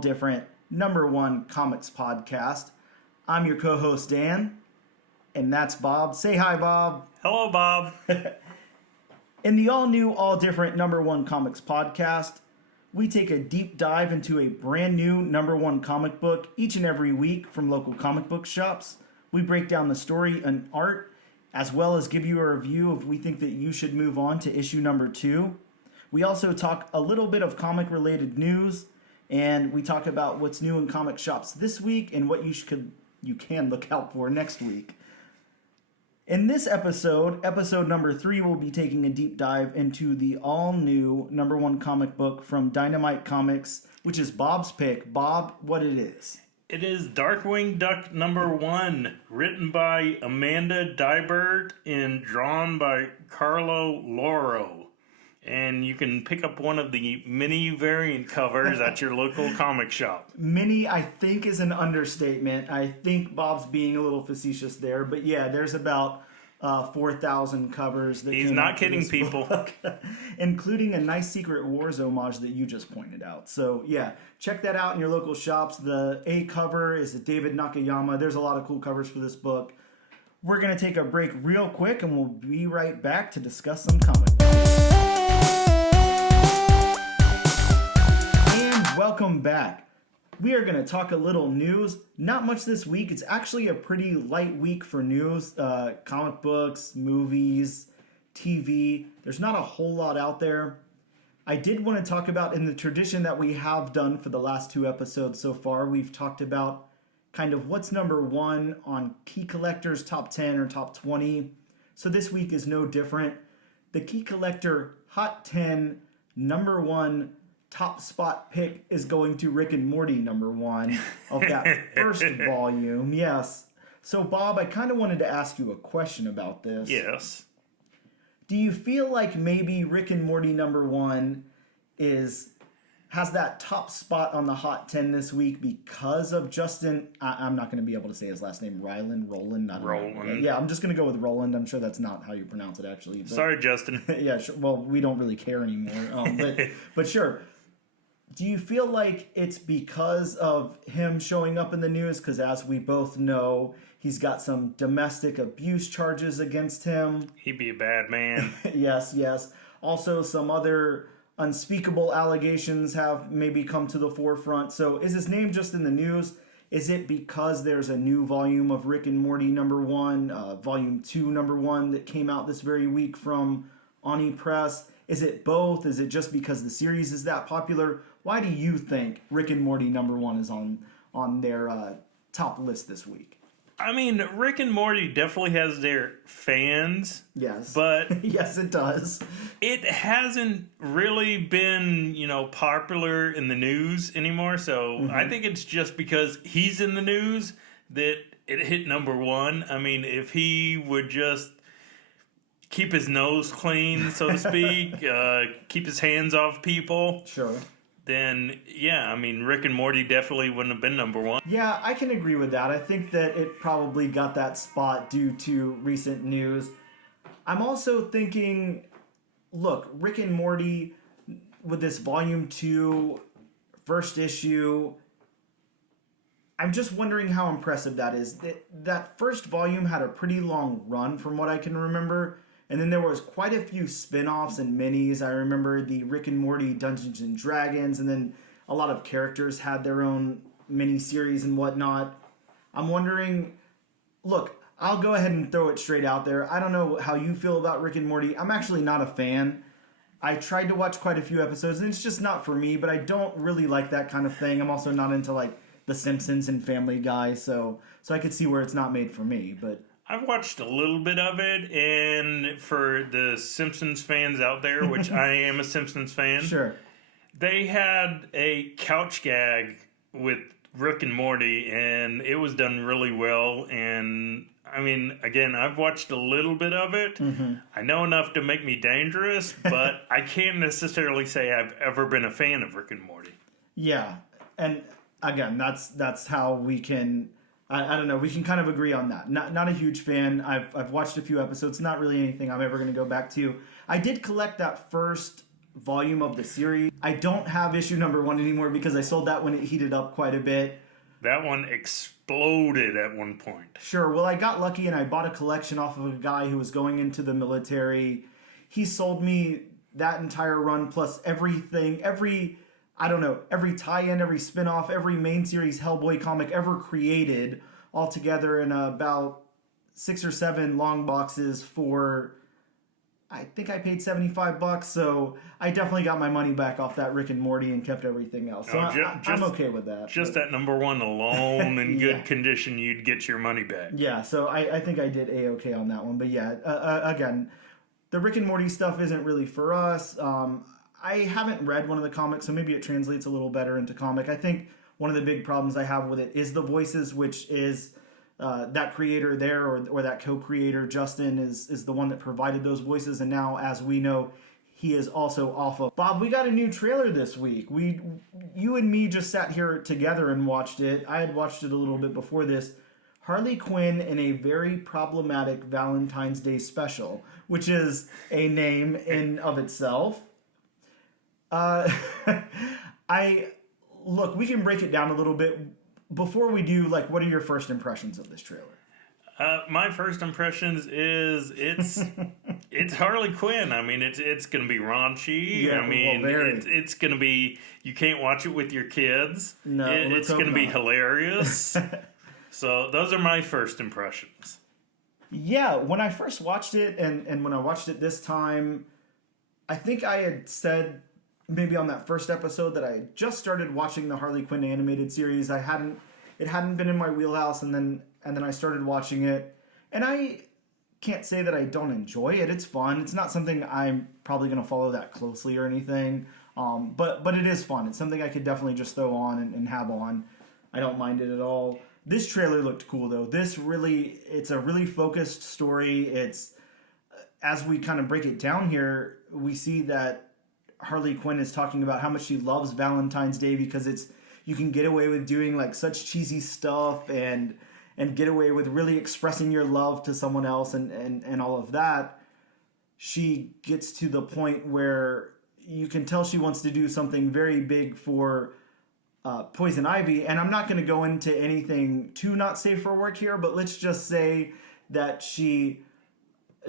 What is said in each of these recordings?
different #1 comics podcast. I'm your co-host Dan, and that's Bob. Say hi, Bob. Hello, Bob. In the all-new, all-different #1 comics podcast, we take a deep dive into a brand new #1 comic book each and every week from local comic book shops. We break down the story and art, as well as give you a review if we think that you should move on to issue #2. We also talk a little bit of comic-related news, and we talk about what's new in comic shops this week and what you can look out for next week. In this episode #3, we'll be taking a deep dive into the all-new #1 comic book from Dynamite Comics, which is Bob's pick. Bob, what it is? It is Darkwing Duck #1, written by Amanda Dybert and drawn by Carlo Loro. And you can pick up one of the mini variant covers at your local comic shop. Mini, I think, is an understatement. I think Bob's being a little facetious there. But yeah, there's about 4,000 covers. He's not kidding, people. Including a nice Secret Wars homage that you just pointed out. So yeah, check that out in your local shops. The A cover is David Nakayama. There's a lot of cool covers for this book. We're going to take a break real quick, and we'll be right back to discuss some comic books. And welcome back. We are going to talk a little news. Not much this week. It's actually a pretty light week for news. Comic books, movies, TV. There's not a whole lot out there. I did want to talk about, in the tradition that we have done for the last 2 episodes so far, we've talked about kind of what's #1 on Key Collector's top 10 or top 20. So this week is no different. The Key Collector Hot 10 #1 top spot pick is going to Rick and Morty #1 of that first volume. Yes. So Bob, I kind of wanted to ask you a question about this. Yes. Do you feel like maybe Rick and Morty #1 has that top spot on the Hot 10 this week because of Justin? I'm not going to be able to say his last name. Roland. I don't know. Yeah, I'm just going to go with Roland. I'm sure that's not how you pronounce it, actually. But, sorry, Justin. Yeah, sure. Well, we don't really care anymore. But sure. Do you feel like it's because of him showing up in the news? Because as we both know, he's got some domestic abuse charges against him. He'd be a bad man. Yes. Also, some other unspeakable allegations have maybe come to the forefront. So is his name just in the news? Is it because there's a new volume of Rick and Morty #1, volume 2 #1 that came out this very week from Oni Press? Is it both? Is it just because the series is that popular? Why do you think Rick and Morty #1 is on their top list this week? I mean, Rick and Morty definitely has their fans. Yes. But yes, it does. It hasn't really been, popular in the news anymore. So I think it's just because he's in the news that it hit #1. I mean, if he would just keep his nose clean, so to speak, keep his hands off people. Sure. Then, yeah, I mean, Rick and Morty definitely wouldn't have been #1. Yeah, I can agree with that. I think that it probably got that spot due to recent news. I'm also thinking, look, Rick and Morty with this volume 2 first issue, I'm just wondering how impressive that is. That first volume had a pretty long run from what I can remember. And then there was quite a few spin-offs and minis. I remember the Rick and Morty Dungeons and Dragons, and then a lot of characters had their own mini-series and whatnot. I'm wondering, look, I'll go ahead and throw it straight out there. I don't know how you feel about Rick and Morty. I'm actually not a fan. I tried to watch quite a few episodes, and it's just not for me, but I don't really like that kind of thing. I'm also not into, like, The Simpsons and Family Guy, so I could see where it's not made for me, but I've watched a little bit of it, and for the Simpsons fans out there, which I am a Simpsons fan, sure, they had a couch gag with Rick and Morty, and it was done really well. And I mean, again, I've watched a little bit of it. Mm-hmm. I know enough to make me dangerous, but I can't necessarily say I've ever been a fan of Rick and Morty. Yeah, and again, that's how we can. I don't know. We can kind of agree on that. Not a huge fan. I've watched a few episodes. Not really anything I'm ever going to go back to. I did collect that first volume of the series. I don't have issue number 1 anymore because I sold that when it heated up quite a bit. That one exploded at one point. Sure, well, I got lucky and I bought a collection off of a guy who was going into the military. He sold me that entire run plus everything, every tie-in, every spin-off, every main series Hellboy comic ever created all together in about 6 or 7 long boxes for, I think I paid $75, so I definitely got my money back off that Rick and Morty and kept everything else. So I'm okay with that. Just that number 1 alone in good condition, you'd get your money back. Yeah, so I think I did A-okay on that one. But yeah, again, the Rick and Morty stuff isn't really for us. I haven't read one of the comics, so maybe it translates a little better into comic. I think one of the big problems I have with it is the voices, which is that creator there or that co-creator, Justin, is the one that provided those voices. And now, as we know, he is also off of. Bob, we got a new trailer this week. You and me just sat here together and watched it. I had watched it a little bit before this. Harley Quinn in a very problematic Valentine's Day special, which is a name in of itself. Look, we can break it down a little bit. Before we do, what are your first impressions of this trailer? My first impressions is it's Harley Quinn. I mean, it's going to be raunchy. Yeah, I mean, it's going to be, you can't watch it with your kids. No, it's going to be hilarious. So those are my first impressions. Yeah, when I first watched it and when I watched it this time, I think I had said maybe on that first episode that I just started watching the Harley Quinn animated series. It hadn't been in my wheelhouse, and then I started watching it, and I can't say that I don't enjoy it. It's fun. It's not something I'm probably going to follow that closely or anything, but it is fun. It's something I could definitely just throw on and have on. I don't mind it at all. This trailer looked cool though. It's a really focused story. It's, as we kind of break it down here, we see that Harley Quinn is talking about how much she loves Valentine's Day because you can get away with doing such cheesy stuff and get away with really expressing your love to someone else and all of that. She gets to the point where you can tell she wants to do something very big for Poison Ivy, and I'm not going to go into anything too not safe for work here, but let's just say that she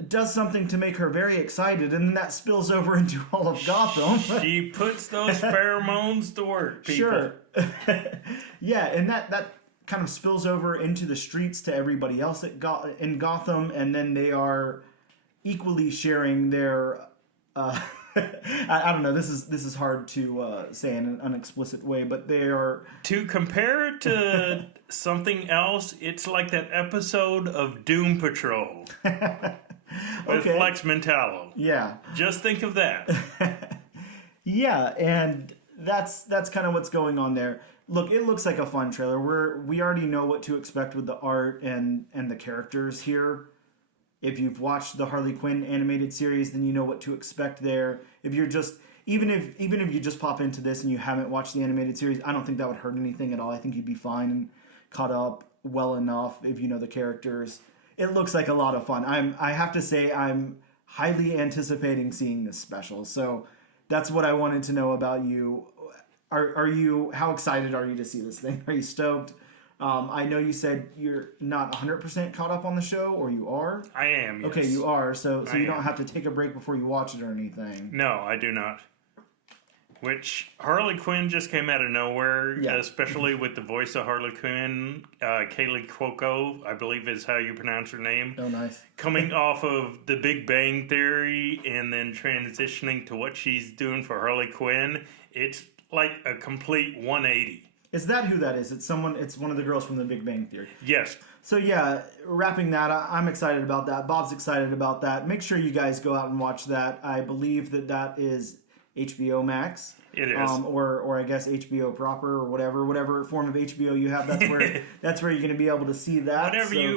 does something to make her very excited, and then that spills over into all of Gotham. She puts those pheromones to work, people. Sure. Yeah, and that kind of spills over into the streets to everybody else in Gotham, and then they are equally sharing their... I don't know. This is hard to say in an unexplicit way, but they are... To compare it to something else, it's like that episode of Doom Patrol. With Lex Mentallo. Yeah. Just think of that. Yeah, and that's kind of what's going on there. Look, it looks like a fun trailer. We already know what to expect with the art and the characters here. If you've watched the Harley Quinn animated series, then you know what to expect there. If you're just even if you just pop into this and you haven't watched the animated series, I don't think that would hurt anything at all. I think you'd be fine and caught up well enough if you know the characters. It looks like a lot of fun. I have to say I'm highly anticipating seeing this special. So that's what I wanted to know about you. How excited are you to see this thing? Are you stoked? I know you said you're not 100% caught up on the show, or you are? I am, yes. Okay, you are, so you don't have to take a break before you watch it or anything. No, I do not. Which, Harley Quinn just came out of nowhere, especially with the voice of Harley Quinn, Kaylee Cuoco, I believe is how you pronounce her name. Oh, nice. Coming off of The Big Bang Theory and then transitioning to what she's doing for Harley Quinn, it's like a complete 180. Is that who that is? It's one of the girls from The Big Bang Theory. Yes. So yeah, wrapping that up, I'm excited about that. Bob's excited about that. Make sure you guys go out and watch that. I believe that is HBO Max. It is. Or I guess HBO proper or whatever form of HBO you have. That's where you're going to be able to see that.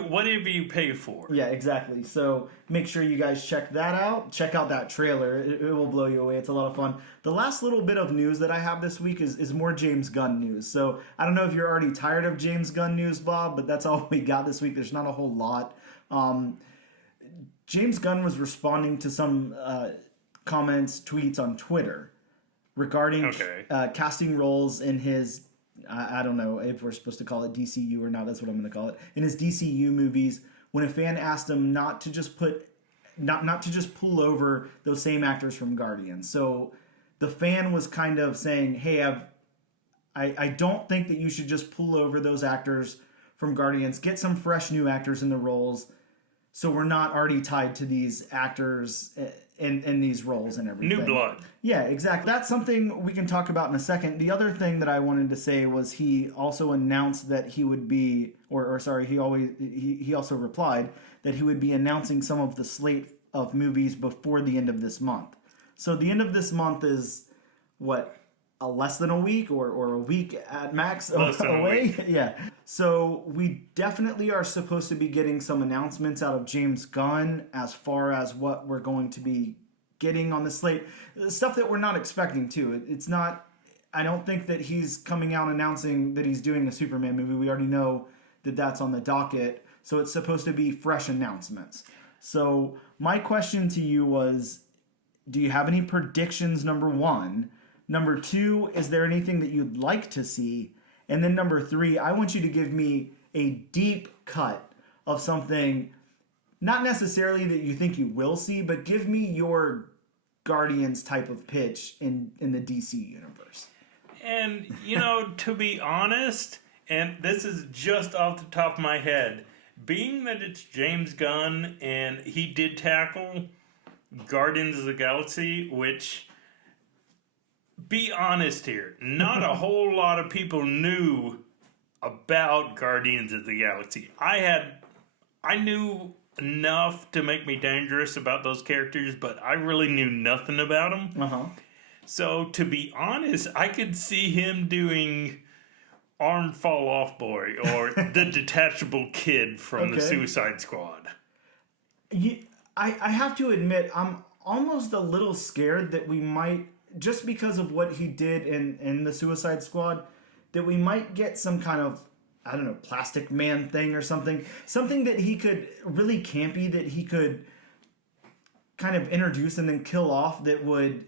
Whatever you pay for. Yeah, exactly. So make sure you guys check that out. Check out that trailer. It will blow you away. It's a lot of fun. The last little bit of news that I have this week is more James Gunn news. So I don't know if you're already tired of James Gunn news, Bob, but that's all we got this week. There's not a whole lot. James Gunn was responding to some comments, tweets on Twitter regarding casting roles in his, I don't know if we're supposed to call it DCU or not, that's what I'm going to call it, in his DCU movies, when a fan asked him not to just pull over those same actors from Guardians. So the fan was kind of saying, hey, I don't think that you should just pull over those actors from Guardians. Get some fresh new actors in the roles so we're not already tied to these actors in these roles and everything. New blood. Yeah, exactly. That's something we can talk about in a second. The other thing that I wanted to say was he also announced that he would be, he also replied that he would be announcing some of the slate of movies before the end of this month. So the end of this month is, what, less than a week or a week at max away? Yeah. So we definitely are supposed to be getting some announcements out of James Gunn as far as what we're going to be getting on the slate. Stuff that we're not expecting too. It's not, I don't think that he's coming out announcing that he's doing a Superman movie. We already know that that's on the docket. So it's supposed to be fresh announcements. So my question to you was, do you have any predictions, number one? Number two, is there anything that you'd like to see? And then number three, I want you to give me a deep cut of something, not necessarily that you think you will see, but give me your Guardians type of pitch in the DC universe. And, to be honest, and this is just off the top of my head, being that it's James Gunn and he did tackle Guardians of the Galaxy, which, be honest here, not a whole lot of people knew about Guardians of the Galaxy. I knew enough to make me dangerous about those characters, but I really knew nothing about them. Uh-huh. So, to be honest, I could see him doing Arm Fall Off Boy or the detachable kid from the Suicide Squad. I have to admit, I'm almost a little scared that we might, just because of what he did in the Suicide Squad, that we might get some kind of, I don't know, Plastic Man thing or something. Something that he could, really campy, that he could kind of introduce and then kill off that would,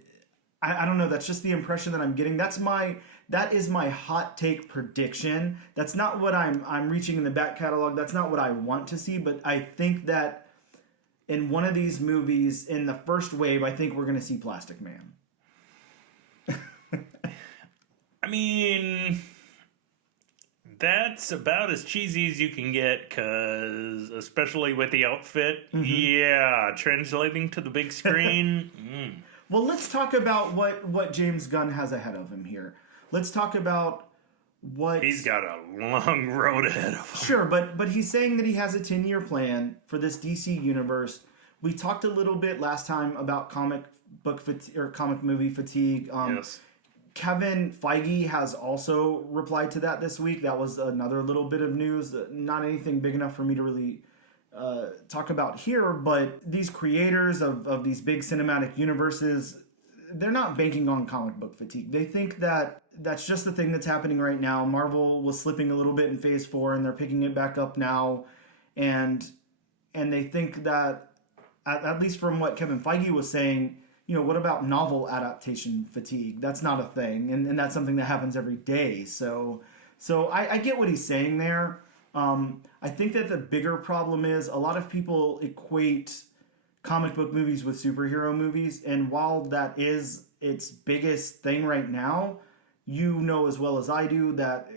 I don't know, that's just the impression that I'm getting. That is my hot take prediction. That's not what I'm reaching in the back catalog. That's not what I want to see, but I think that in one of these movies, in the first wave, I think we're going to see Plastic Man. I mean, that's about as cheesy as you can get, because especially with the outfit, translating to the big screen. Well, let's talk about what James Gunn has ahead of him here. Let's talk about what... He's got a long road ahead of him. Sure, but he's saying that he has a 10-year plan for this DC universe. We talked a little bit last time about comic movie fatigue. Yes. Kevin Feige has also replied to that this week. That was another little bit of news. Not anything big enough for me to really talk about here, but these creators of these big cinematic universes, they're not banking on comic book fatigue. They think that that's just the thing that's happening right now. Marvel was slipping a little bit in Phase 4, and they're picking it back up now. And they think that, at least from what Kevin Feige was saying, what about novel adaptation fatigue? That's not a thing, and that's something that happens every day. So I get what he's saying there. I think that the bigger problem is a lot of people equate comic book movies with superhero movies, and while that is its biggest thing right now, as well as I do that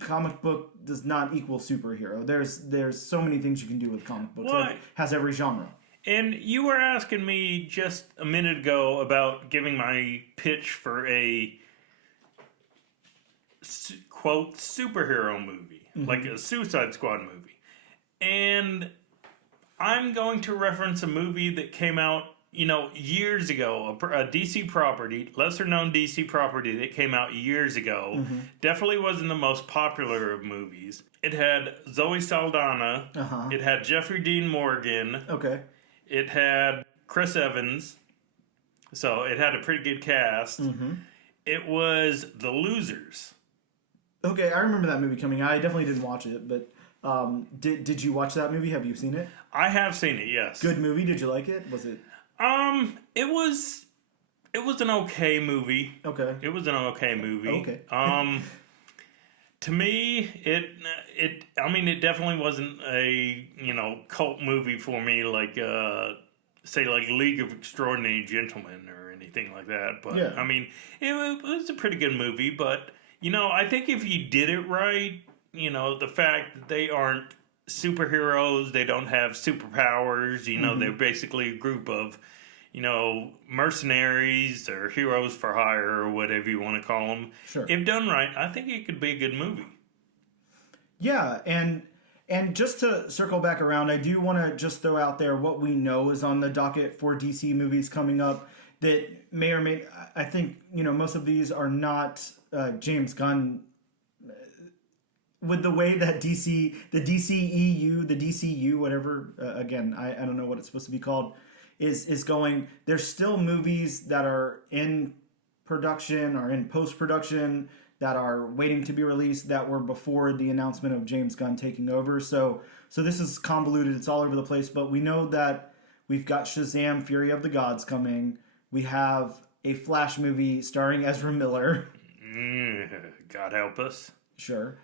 comic book does not equal superhero. There's so many things you can do with comic books. It has every genre. And you were asking me just a minute ago about giving my pitch for a, quote, superhero movie, like a Suicide Squad movie. And I'm going to reference a movie that came out, years ago, a DC property, lesser-known DC property that came out years ago. Definitely wasn't the most popular of movies. It had Zoe Saldana. It had Jeffrey Dean Morgan. Okay. It had Chris Evans, so it had a pretty good cast. It was The Losers. Okay, I remember that movie coming out. I definitely didn't watch it, but did you watch that movie? Have you seen it? I have seen it, yes. Good movie. Did you like it? Was it? It was It was an okay movie. Okay. It was an okay movie. Okay. To me, it definitely wasn't a, cult movie for me, like, say, like League of Extraordinary Gentlemen or anything like that. But, Yeah. I mean, it was a pretty good movie. But, I think if you did it right, the fact that they aren't superheroes, they don't have superpowers, they're basically a group of, mercenaries or heroes for hire or whatever you want to call them. Sure. If done right, I think it could be a good movie. Yeah, and just to circle back around, I do want to just throw out there what we know is on the docket for DC movies coming up that may or may... I think, most of these are not James Gunn... With the way that the DCEU, the DCU, whatever, again, I don't know what it's supposed to be called, is going. There's still movies that are in production or in post-production that are waiting to be released that were before the announcement of James Gunn taking over. So this is convoluted. It's all over the place. But we know that we've got Shazam! Fury of the Gods coming. We have a Flash movie starring Ezra Miller. God help us. Sure.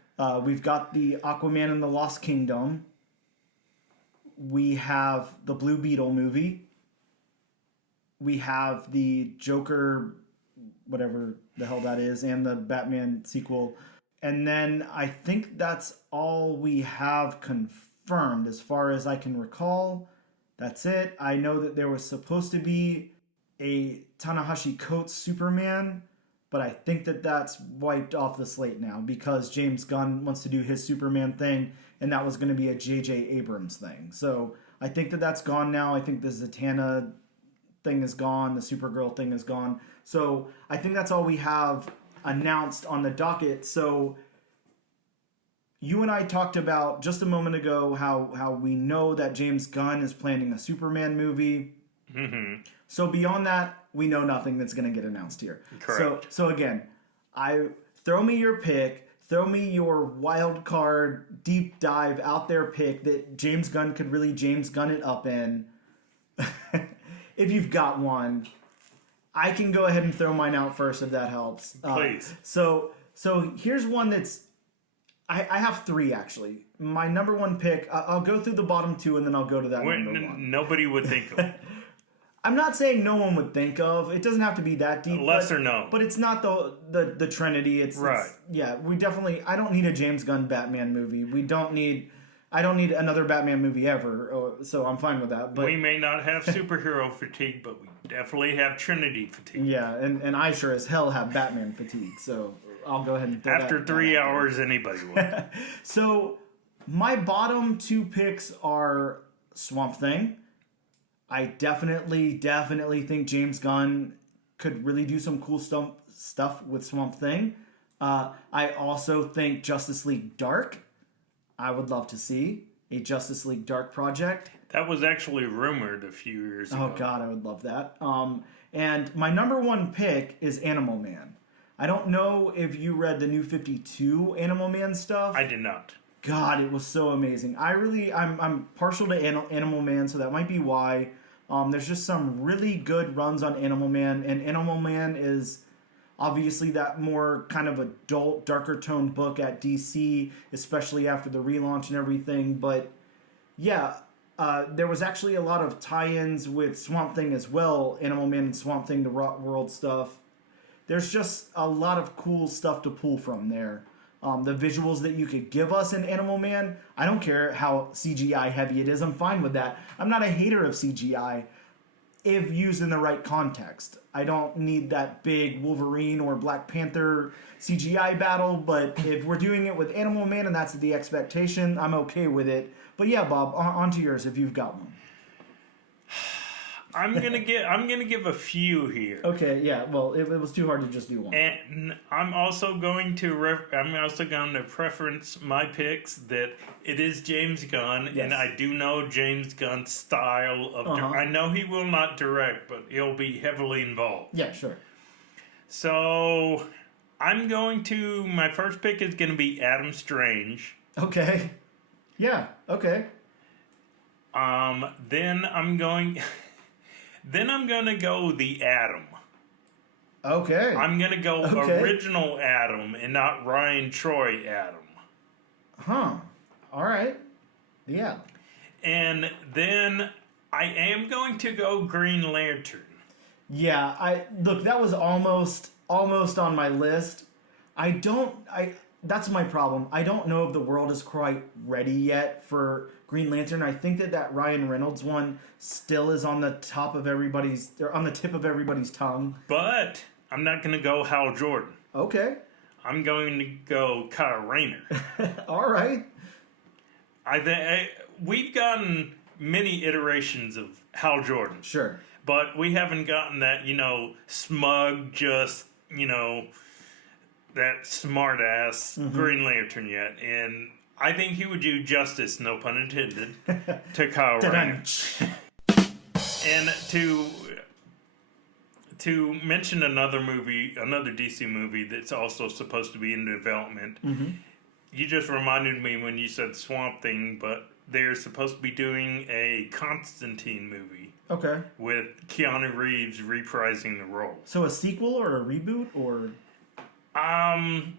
We've got the Aquaman and the Lost Kingdom. We have the Blue Beetle movie. We have the Joker, whatever the hell that is, and the Batman sequel. And then I think that's all we have confirmed as far as I can recall. That's it. I know that there was supposed to be a Tanahashi Coates Superman, but I think that that's wiped off the slate now because James Gunn wants to do his Superman thing, and that was going to be a J.J. Abrams thing. So I think that that's gone now. I think the Zatanna thing is gone. The Supergirl thing is gone. So I think that's all we have announced on the docket. So you and I talked about just a moment ago how we know that James Gunn is planning a Superman movie. Mm-hmm. So beyond that, we know nothing that's going to get announced here. Correct. So again, throw me your pick. Throw me your wild card, deep dive out there pick that James Gunn could really James Gunn it up in. If you've got one, I can go ahead and throw mine out first if that helps. Please. So here's one that's... I have three, actually. My number one pick, I'll go through the bottom two and then I'll go to that number one. Nobody would think of. I'm not saying no one would think of. It doesn't have to be that deep. Lesser known. But it's not the Trinity. Right. We definitely... I don't need a James Gunn Batman movie. I don't need another Batman movie ever, so I'm fine with that. But we may not have superhero fatigue, but we definitely have Trinity fatigue. Yeah, and I sure as hell have Batman fatigue, so I'll go ahead and throw After 3 hours, anybody will. So, my bottom two picks are Swamp Thing. I definitely think James Gunn could really do some cool stuff with Swamp Thing. I also think Justice League Dark. I would love to see a Justice League Dark project. That was actually rumored a few years ago. Oh, God, I would love that. And my number one pick is Animal Man. I don't know if you read the New 52 Animal Man stuff. I did not. God, it was so amazing. I'm partial to Animal Man, so that might be why. There's just some really good runs on Animal Man, and Animal Man is obviously that more kind of adult, darker toned book at DC, especially after the relaunch and everything. But yeah, there was actually a lot of tie-ins with Swamp Thing as well. Animal Man and Swamp Thing, the Rot World stuff. There's just a lot of cool stuff to pull from there. The visuals that you could give us in Animal Man, I don't care how CGI heavy it is. I'm fine with that. I'm not a hater of CGI if used in the right context. I don't need that big Wolverine or Black Panther CGI battle, but if we're doing it with Animal Man and that's the expectation, I'm okay with it. But yeah, Bob, on to yours if you've got one. I'm gonna give a few here. Okay, yeah. Well, it was too hard to just do one. And I'm also going to preference my picks that it is James Gunn, Yes. and I do know James Gunn's style of. I know he will not direct, but he'll be heavily involved. Yeah, sure. So my first pick is going to be Adam Strange. Okay. Yeah. Okay. Then I'm going to go the Atom. Okay. I'm going to go original Adam and not Ryan Troy Adam. Huh. All right. Yeah. And then I am going to go Green Lantern. Yeah, look, that was almost on my list. That's my problem. I don't know if the world is quite ready yet for Green Lantern. I think that Ryan Reynolds one still is on the tip of everybody's tongue. But I'm not going to go Hal Jordan. Okay. I'm going to go Kyle Rayner. All right. We've gotten many iterations of Hal Jordan. Sure. But we haven't gotten that, smug, just, that smart ass Green Lantern yet. And I think he would do justice, no pun intended, to Kyle Rayner. And to mention another DC movie that's also supposed to be in development, you just reminded me when you said Swamp Thing, but they're supposed to be doing a Constantine movie. Okay. With Keanu Reeves reprising the role. So a sequel or a reboot or?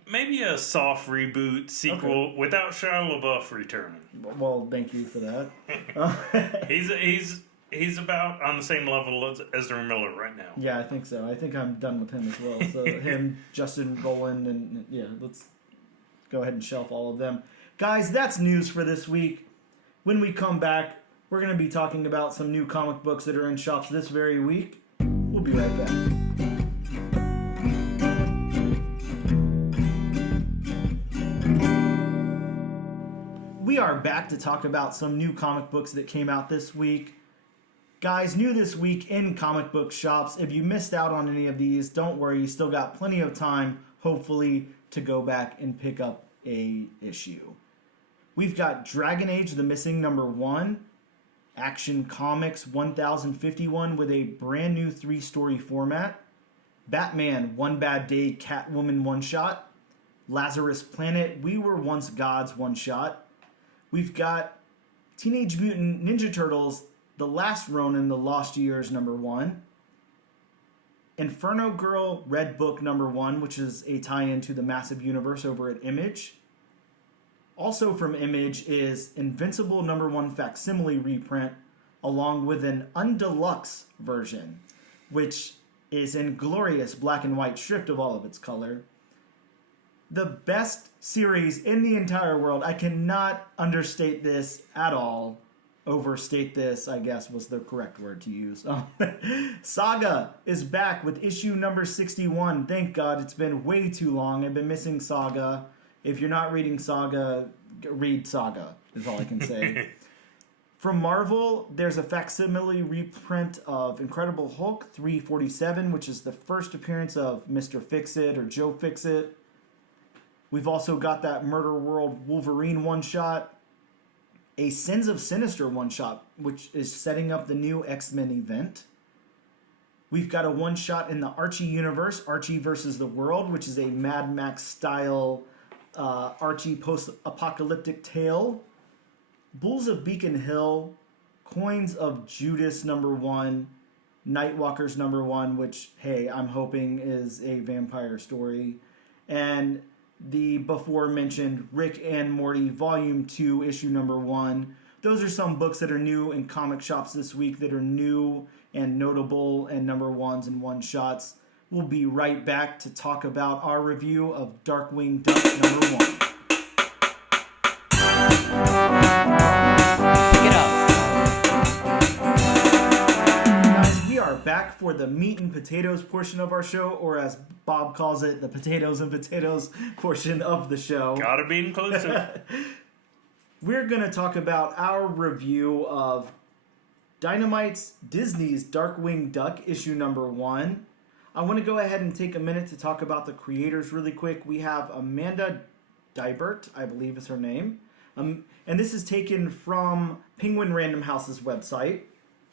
Maybe a soft reboot sequel without Shia LaBeouf returning. Well, thank you for that. He's about on the same level as Ezra Miller right now. Yeah, I think so. I think I'm done with him as well. So him, Justin Roiland, and yeah, let's go ahead and shelf all of them. Guys, that's news for this week. When we come back, we're going to be talking about some new comic books that are in shops this very week. We'll be right back. We are back to talk about some new comic books that came out this week. Guys, new this week in comic book shops. If you missed out on any of these, don't worry. You still got plenty of time, hopefully, to go back and pick up a issue. We've got Dragon Age: The Missing #1, Action Comics 1051 with a brand new 3-story format, Batman: One Bad Day Catwoman one-shot, Lazarus Planet We Were Once Gods one-shot. We've got Teenage Mutant Ninja Turtles The Last Ronin, The Lost Years #1, Inferno Girl Red Book #1, which is a tie-in to the massive universe over at Image. Also from Image is Invincible #1 facsimile reprint, along with an undeluxe version, which is in glorious black and white, stripped of all of its color. The best series in the entire world. I cannot understate this at all. Overstate this, I guess, was the correct word to use. Saga is back with issue number 61. Thank God, it's been way too long. I've been missing Saga. If you're not reading Saga, read Saga, is all I can say. From Marvel, there's a facsimile reprint of Incredible Hulk 347, which is the first appearance of Mr. Fix-It or Joe Fix-It. We've also got that Murder World Wolverine one-shot, a Sins of Sinister one-shot, which is setting up the new X-Men event. We've got a one-shot in the Archie universe, Archie versus the World, which is a Mad Max-style Archie post-apocalyptic tale. Bulls of Beacon Hill, Coins of Judas #1, Nightwalkers #1, which, hey, I'm hoping is a vampire story. And the before-mentioned Rick and Morty Volume 2, Issue #1. Those are some books that are new in comic shops this week that are new and notable and #1s and one-shots. We'll be right back to talk about our review of Darkwing Duck #1. Pick it up. Guys, we are back for the meat and potatoes portion of our show, or as Bob calls it, the potatoes and potatoes portion of the show. Gotta be inclusive. We're going to talk about our review of Disney's Darkwing Duck issue #1. I want to go ahead and take a minute to talk about the creators really quick. We have Amanda Dybert, I believe is her name. And this is taken from Penguin Random House's website.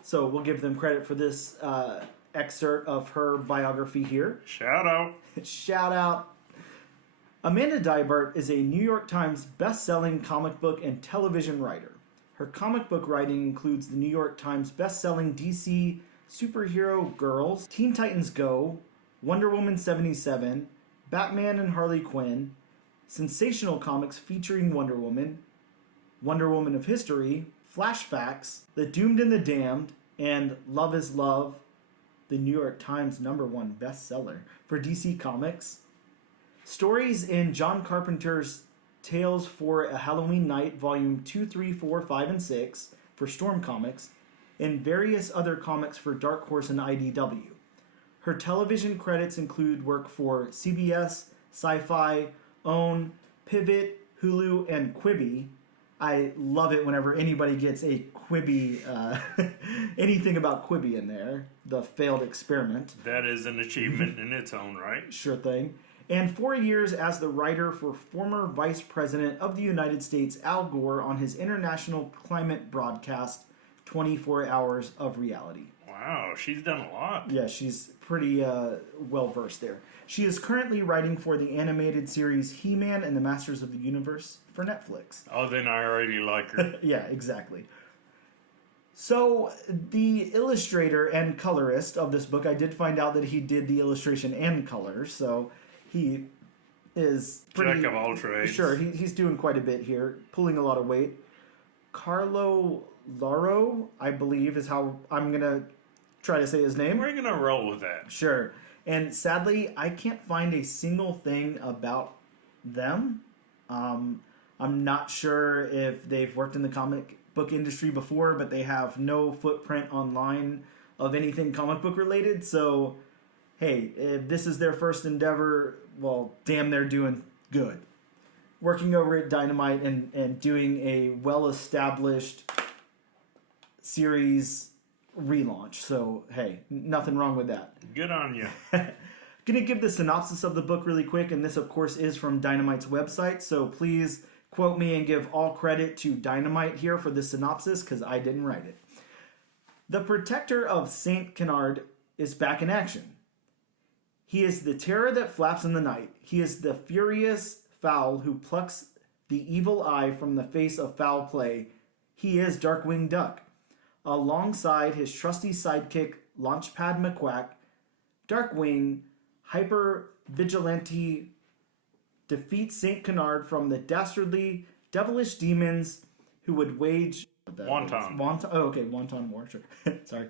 So we'll give them credit for this excerpt of her biography here. Shout out. Shout out. Amanda Dybert is a New York Times best-selling comic book and television writer. Her comic book writing includes the New York Times best-selling DC superhero Girls, Teen Titans Go, Wonder Woman 77, Batman and Harley Quinn, Sensational Comics featuring Wonder Woman of History, Flash Facts, The Doomed and the Damned, and Love is Love, the New York Times #1 bestseller for DC Comics. Stories in John Carpenter's Tales for a Halloween Night, Volume 2, 3, 4, 5, and 6 for Storm Comics, and various other comics for Dark Horse and IDW. Her television credits include work for CBS, Sci-Fi, OWN, Pivot, Hulu, and Quibi. I love it whenever anybody gets a Quibi, anything about Quibi in there, the failed experiment. That is an achievement in its own right. Sure thing. And 4 years as the writer for former Vice President of the United States Al Gore on his international climate broadcast, 24 Hours of Reality. Wow, she's done a lot. Yeah, she's pretty well-versed there. She is currently writing for the animated series He-Man and the Masters of the Universe for Netflix. Oh, then I already like her. Yeah, exactly. So, the illustrator and colorist of this book, I did find out that he did the illustration and colors, so he is pretty... Jack of all trades. Sure, he's doing quite a bit here, pulling a lot of weight. Carlo Lauro, I believe, is how I'm going to try to say his name. We're going to roll with that. Sure. And sadly, I can't find a single thing about them. I'm not sure if they've worked in the comic book industry before, but they have no footprint online of anything comic book related. So, hey, if this is their first endeavor, well, damn, they're doing good. Working over at Dynamite and doing a well-established series relaunch. So, hey, nothing wrong with that. Good on you. Gonna give the synopsis of the book really quick, and this, of course, is from Dynamite's website, so please quote me and give all credit to Dynamite here for this synopsis, because I didn't write it. The protector of St. Canard is back in action. He is the terror that flaps in the night. He is the furious fowl who plucks the evil eye from the face of foul play. He is Darkwing Duck. Alongside his trusty sidekick, Launchpad McQuack, Darkwing, hyper-vigilante, defeats St. Canard from the dastardly, devilish demons who would wage... Wonton War, sure. Sorry.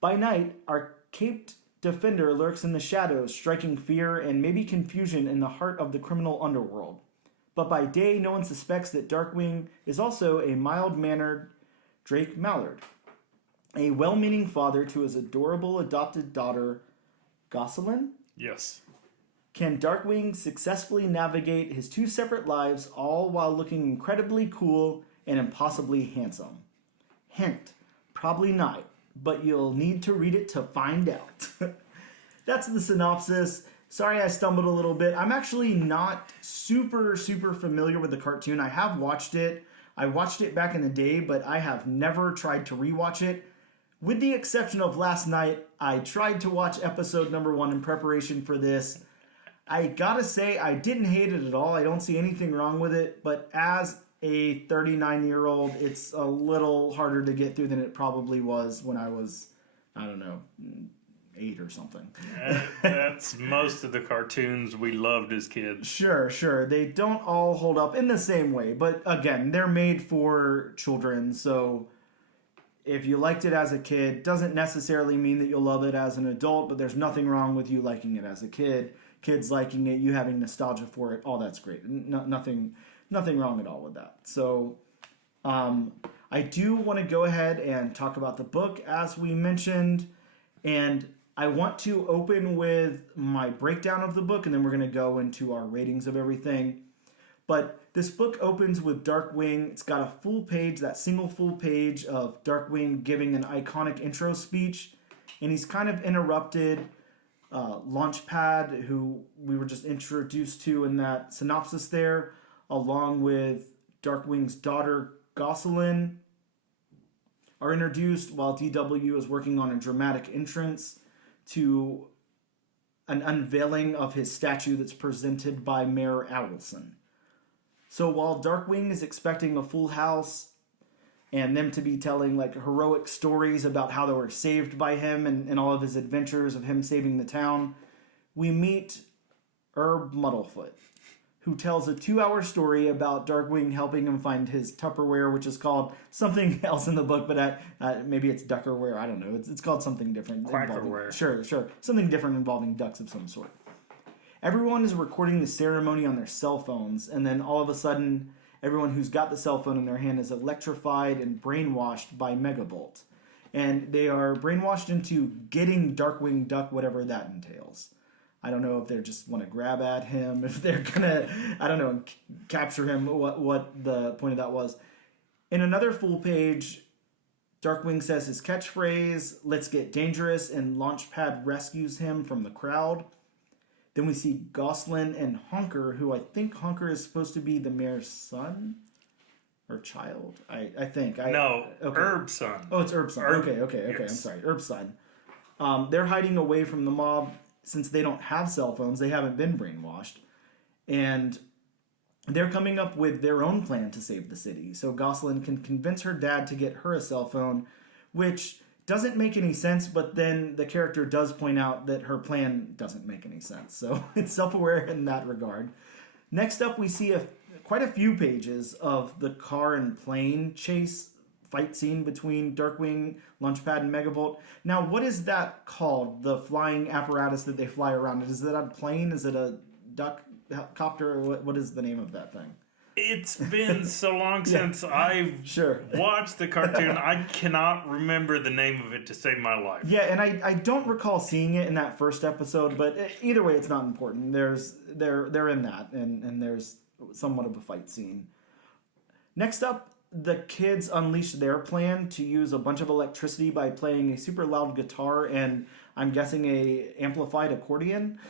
By night, our caped defender lurks in the shadows, striking fear and maybe confusion in the heart of the criminal underworld. But by day, no one suspects that Darkwing is also a mild-mannered Drake Mallard, a well-meaning father to his adorable adopted daughter, Gosselin? Yes. Can Darkwing successfully navigate his two separate lives, all while looking incredibly cool and impossibly handsome? Hint, probably not, but you'll need to read it to find out. That's the synopsis. Sorry I stumbled a little bit. I'm actually not super familiar with the cartoon. I have watched it. I watched it back in the day, but I have never tried to rewatch it. With the exception of last night, I tried to watch episode #1 in preparation for this. I gotta say, I didn't hate it at all. I don't see anything wrong with it, but as a 39-year-old, it's a little harder to get through than it probably was when I was, 8 or something. That's most of the cartoons we loved as kids. Sure. They don't all hold up in the same way, but again, they're made for children, so if you liked it as a kid, doesn't necessarily mean that you'll love it as an adult, but there's nothing wrong with you liking it as a kid. Kids liking it, you having nostalgia for it, all that's great. Nothing wrong at all with that. So I do want to go ahead and talk about the book, as we mentioned, and I want to open with my breakdown of the book, and then we're going to go into our ratings of everything. But this book opens with Darkwing. It's got a full page, that single full page of Darkwing giving an iconic intro speech. And he's kind of interrupted Launchpad, who we were just introduced to in that synopsis there, along with Darkwing's daughter, Gosselin, are introduced while DW is working on a dramatic entrance to an unveiling of his statue that's presented by Mayor Owlson. So while Darkwing is expecting a full house and them to be telling like heroic stories about how they were saved by him and all of his adventures of him saving the town, we meet Herb Muddlefoot, who tells a 2-hour story about Darkwing helping him find his Tupperware, which is called something else in the book, but maybe it's Duckerware. I don't know. It's called something different. Quackerware. Sure. Something different involving ducks of some sort. Everyone is recording the ceremony on their cell phones, and then all of a sudden, everyone who's got the cell phone in their hand is electrified and brainwashed by Megavolt. And they are brainwashed into getting Darkwing Duck, whatever that entails. I don't know if they just want to grab at him, if they're going to, I don't know, capture him, what the point of that was. In another full page, Darkwing says his catchphrase, "Let's get dangerous," and Launchpad rescues him from the crowd. Then we see Goslin and Honker, who I think Honker is supposed to be the mayor's son or child. I think. No, okay. Herb's son. Oh, it's Herb's son. Okay. Yes. I'm sorry, Herb's son. They're hiding away from the mob since they don't have cell phones. They haven't been brainwashed, and they're coming up with their own plan to save the city. So Goslin can convince her dad to get her a cell phone, which doesn't make any sense, but then the character does point out that her plan doesn't make any sense. So it's self-aware in that regard. Next up, we see quite a few pages of the car and plane chase fight scene between Darkwing, Launchpad, and Megavolt. Now, what is that called? The flying apparatus that they fly around? Is it a plane? Is it a duck copter? What is the name of that thing? It's been so long since I've watched the cartoon, I cannot remember the name of it to save my life. Yeah, and I don't recall seeing it in that first episode, but either way, it's not important. They're in that, and there's somewhat of a fight scene. Next up, the kids unleash their plan to use a bunch of electricity by playing a super loud guitar and, I'm guessing, a amplified accordion,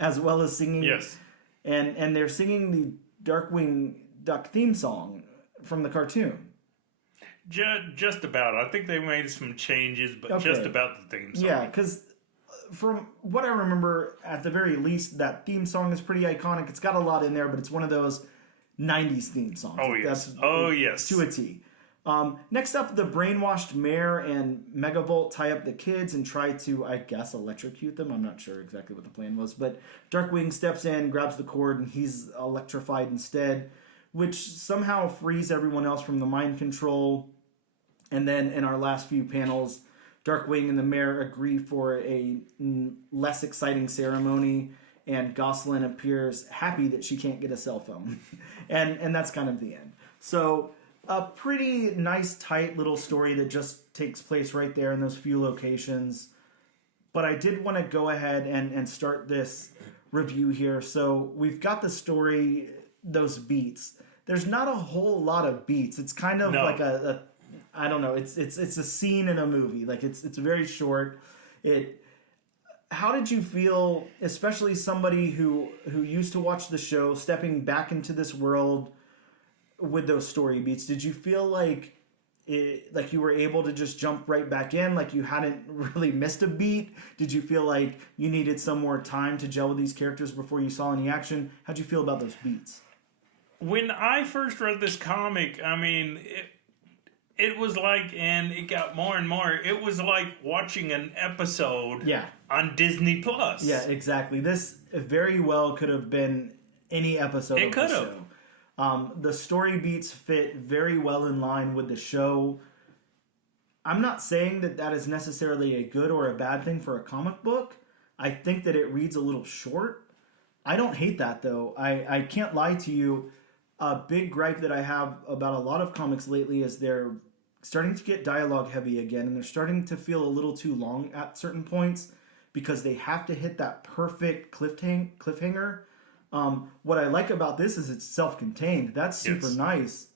as well as singing. Yes. And they're singing the Darkwing Duck theme song from the cartoon. Just about. I think they made some changes, but just about the theme song. Yeah, because from what I remember, at the very least, that theme song is pretty iconic. It's got a lot in there, but it's one of those 90s theme songs. Oh, yes. Yes. To a T. Next up, the brainwashed mayor and Megavolt tie up the kids and try to, I guess, electrocute them. I'm not sure exactly what the plan was, but Darkwing steps in, grabs the cord, and he's electrified instead, which somehow frees everyone else from the mind control. And then in our last few panels, Darkwing and the mayor agree for a less exciting ceremony, and Goslin appears happy that she can't get a cell phone. and that's kind of the end. So a pretty nice, tight little story that just takes place right there in those few locations. But I did want to go ahead and start this review here. So we've got the story, those beats. There's not a whole lot of beats. It's kind of like a I don't know. It's a scene in a movie. Like it's very short. How did you feel, especially somebody who used to watch the show, stepping back into this world with those story beats? Did you feel like you were able to just jump right back in, like you hadn't really missed a beat? Did you feel like you needed some more time to gel with these characters before you saw any action? How'd you feel about those beats? When I first read this comic, I mean, it was like, and it got more and more, it was like watching an episode on Disney Plus. Yeah, exactly. This very well could have been any episode of the show. The story beats fit very well in line with the show. I'm not saying that is necessarily a good or a bad thing for a comic book. I think that it reads a little short. I don't hate that, though. I can't lie to you. A big gripe that I have about a lot of comics lately is they're starting to get dialogue heavy again, and they're starting to feel a little too long at certain points because they have to hit that perfect cliffhanger. What I like about this is it's self-contained. That's super nice.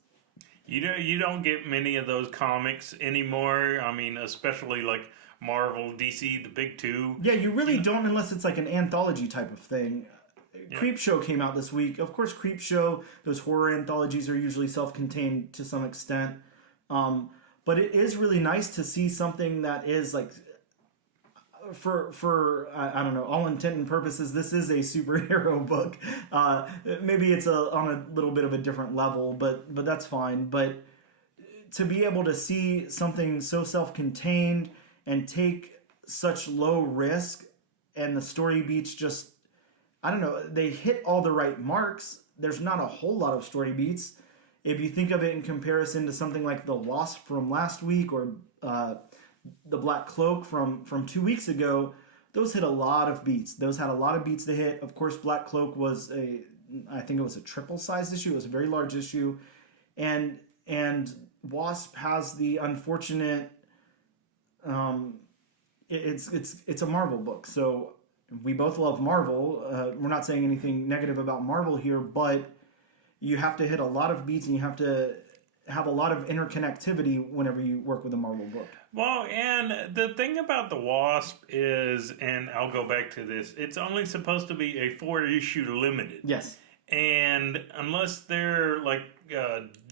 You don't get many of those comics anymore. I mean, especially like Marvel, DC, the big two. Yeah, you really don't unless it's like an anthology type of thing. Yeah. Creepshow came out this week. Of course, Creepshow, those horror anthologies are usually self-contained to some extent. But it is really nice to see something that is like, for I don't know, all intent and purposes, this is a superhero book. Maybe it's on a little bit of a different level, but that's fine. But to be able to see something so self-contained and take such low risk and the story beats just, I don't know, they hit all the right marks. There's not a whole lot of story beats. If you think of it in comparison to something like The Wasp from last week or The Black Cloak from 2 weeks ago, those hit a lot of beats. Those had a lot of beats to hit. Of course, Black Cloak was I think it was a triple-sized issue. It was a very large issue. And Wasp has the unfortunate, it's a Marvel book. So we both love Marvel. We're not saying anything negative about Marvel here, but you have to hit a lot of beats and you have to have a lot of interconnectivity whenever you work with a Marvel book. Well, and the thing about the Wasp is, and I'll go back to this, it's only supposed to be a 4-issue limited. Yes. And unless they're like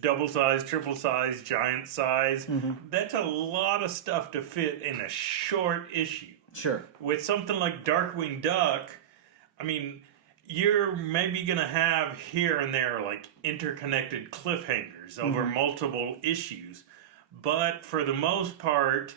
double size, triple size, giant size, that's a lot of stuff to fit in a short issue. Sure. With something like Darkwing Duck, I mean, you're maybe going to have here and there like interconnected cliffhangers over multiple issues. But for the most part,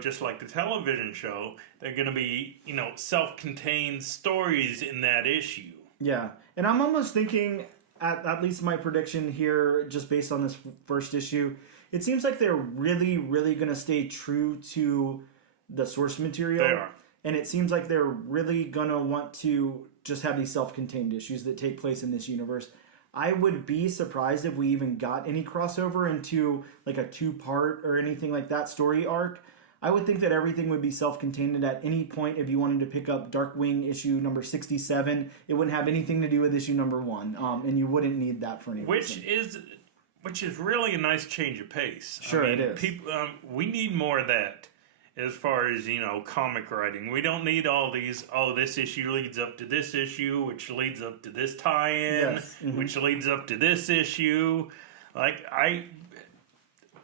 just like the television show, they're going to be, self-contained stories in that issue. Yeah. And I'm almost thinking, at least my prediction here, just based on this first issue, it seems like they're really, really going to stay true to the source material. They are. And it seems like they're really going to want to just have these self-contained issues that take place in this universe. I would be surprised if we even got any crossover into like a 2-part or anything like that story arc. I would think that everything would be self-contained, and at any point, if you wanted to pick up Darkwing issue number 67, it wouldn't have anything to do with issue number 1, and you wouldn't need that for any reason. Which is really a nice change of pace. Sure, it is. We need more of that as far as, comic writing. We don't need all these, this issue leads up to this issue, which leads up to this tie-in, which leads up to this issue. Like,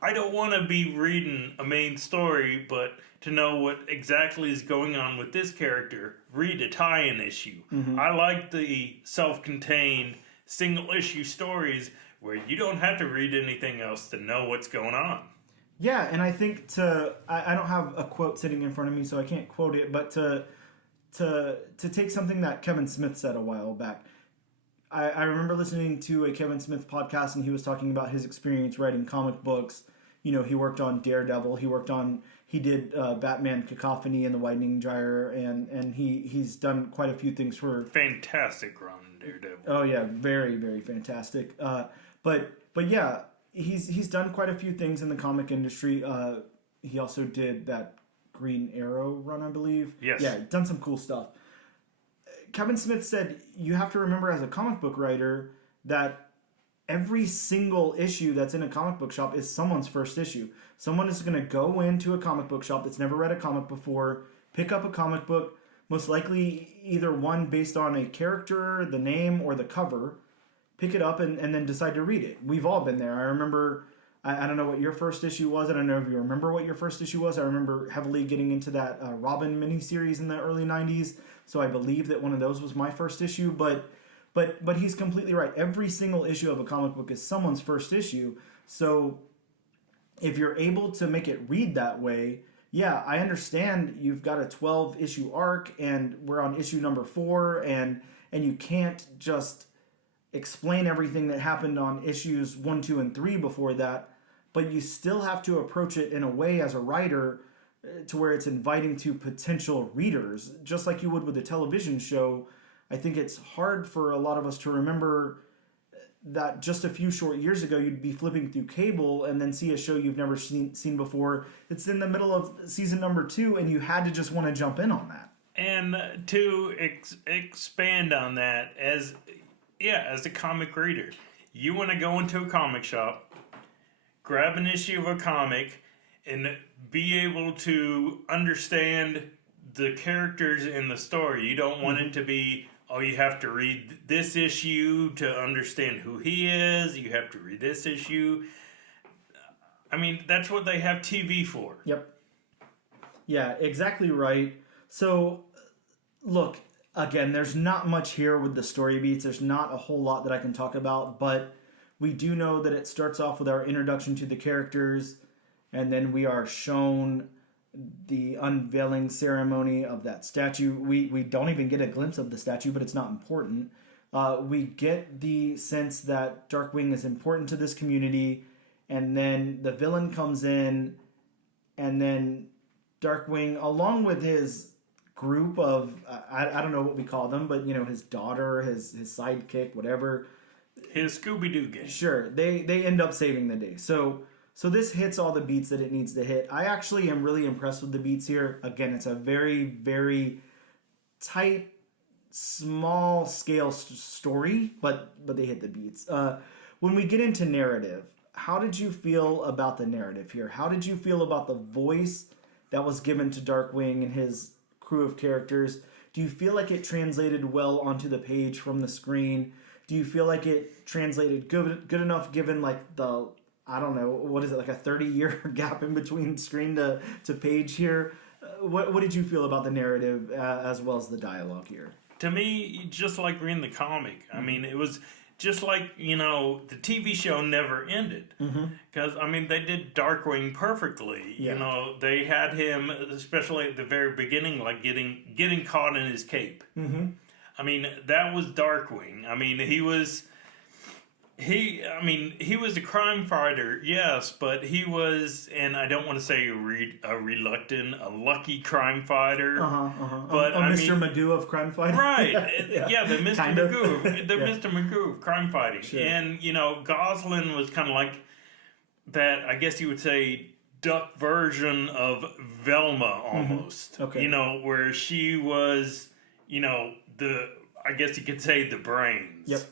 I don't want to be reading a main story, but to know what exactly is going on with this character, read a tie-in issue. I like the self-contained single-issue stories where you don't have to read anything else to know what's going on. Yeah, and I think I don't have a quote sitting in front of me, so I can't quote it, but to take something that Kevin Smith said a while back. I remember listening to a Kevin Smith podcast, and he was talking about his experience writing comic books. He worked on Daredevil. He did Batman Cacophony and The Widening Gyre, and he's done quite a few things for... Fantastic run, Daredevil. Oh, yeah, very, very fantastic. But yeah, he's done quite a few things in the comic industry. He also did that Green Arrow run, I believe. Yes. Yeah, done some cool stuff. Kevin Smith said you have to remember as a comic book writer that every single issue that's in a comic book shop is someone's first issue. Someone is going to go into a comic book shop that's never read a comic before, pick up a comic book, most likely either one based on a character, the name, or the cover, pick it up and then decide to read it. We've all been there. I remember, I don't know what your first issue was. I don't know if you remember what your first issue was. I remember heavily getting into that Robin miniseries in the early 90s. So I believe that one of those was my first issue, but he's completely right. Every single issue of a comic book is someone's first issue. So if you're able to make it read that way, yeah, I understand you've got a 12-issue arc and we're on issue number 4 and you can't just explain everything that happened on issues 1, 2, and 3 before that, but you still have to approach it in a way as a writer to where it's inviting to potential readers, just like you would with a television show. I think it's hard for a lot of us to remember that just a few short years ago you'd be flipping through cable and then see a show you've never seen before. It's in the middle of season number 2 and you had to just want to jump in on that. And to expand on that, as a comic reader, you want to go into a comic shop, grab an issue of a comic, and be able to understand the characters in the story. You don't want it to be, you have to read this issue to understand who he is. You have to read this issue. I mean, that's what they have TV for. Yep. Yeah, exactly right. So, look, again, there's not much here with the story beats. There's not a whole lot that I can talk about, but we do know that it starts off with our introduction to the characters, and then we are shown the unveiling ceremony of that statue. We don't even get a glimpse of the statue, but it's not important. We get the sense that Darkwing is important to this community, and then the villain comes in, and then Darkwing, along with his group of, I don't know what we call them, but, his daughter, his sidekick, whatever. His Scooby-Doo gang. Sure, they end up saving the day. So this hits all the beats that it needs to hit. I actually am really impressed with the beats here. Again, it's a very, very tight, small scale story, but they hit the beats. When we get into narrative, how did you feel about the narrative here? How did you feel about the voice that was given to Darkwing and his crew of characters? Do you feel like it translated well onto the page from the screen? Do you feel like it translated good enough given like the, I don't know, what is it, like a 30-year gap in between screen to page here? What did you feel about the narrative as well as the dialogue here? To me, just like reading the comic, I mean, it was just like, the TV show never ended. Because, they did Darkwing perfectly. Yeah. They had him, especially at the very beginning, like getting caught in his cape. That was Darkwing. He was a crime fighter, yes, but he was, and I don't want to say a lucky crime fighter. But Mr. Magoo of crime fighting. Right. yeah, the Mr. Kind of. Magoo. Mr. Magoo of crime fighting. Sure. And, Goslin was kind of like that, I guess you would say, duck version of Velma almost. Okay. Where she was, I guess you could say the brains. Yep.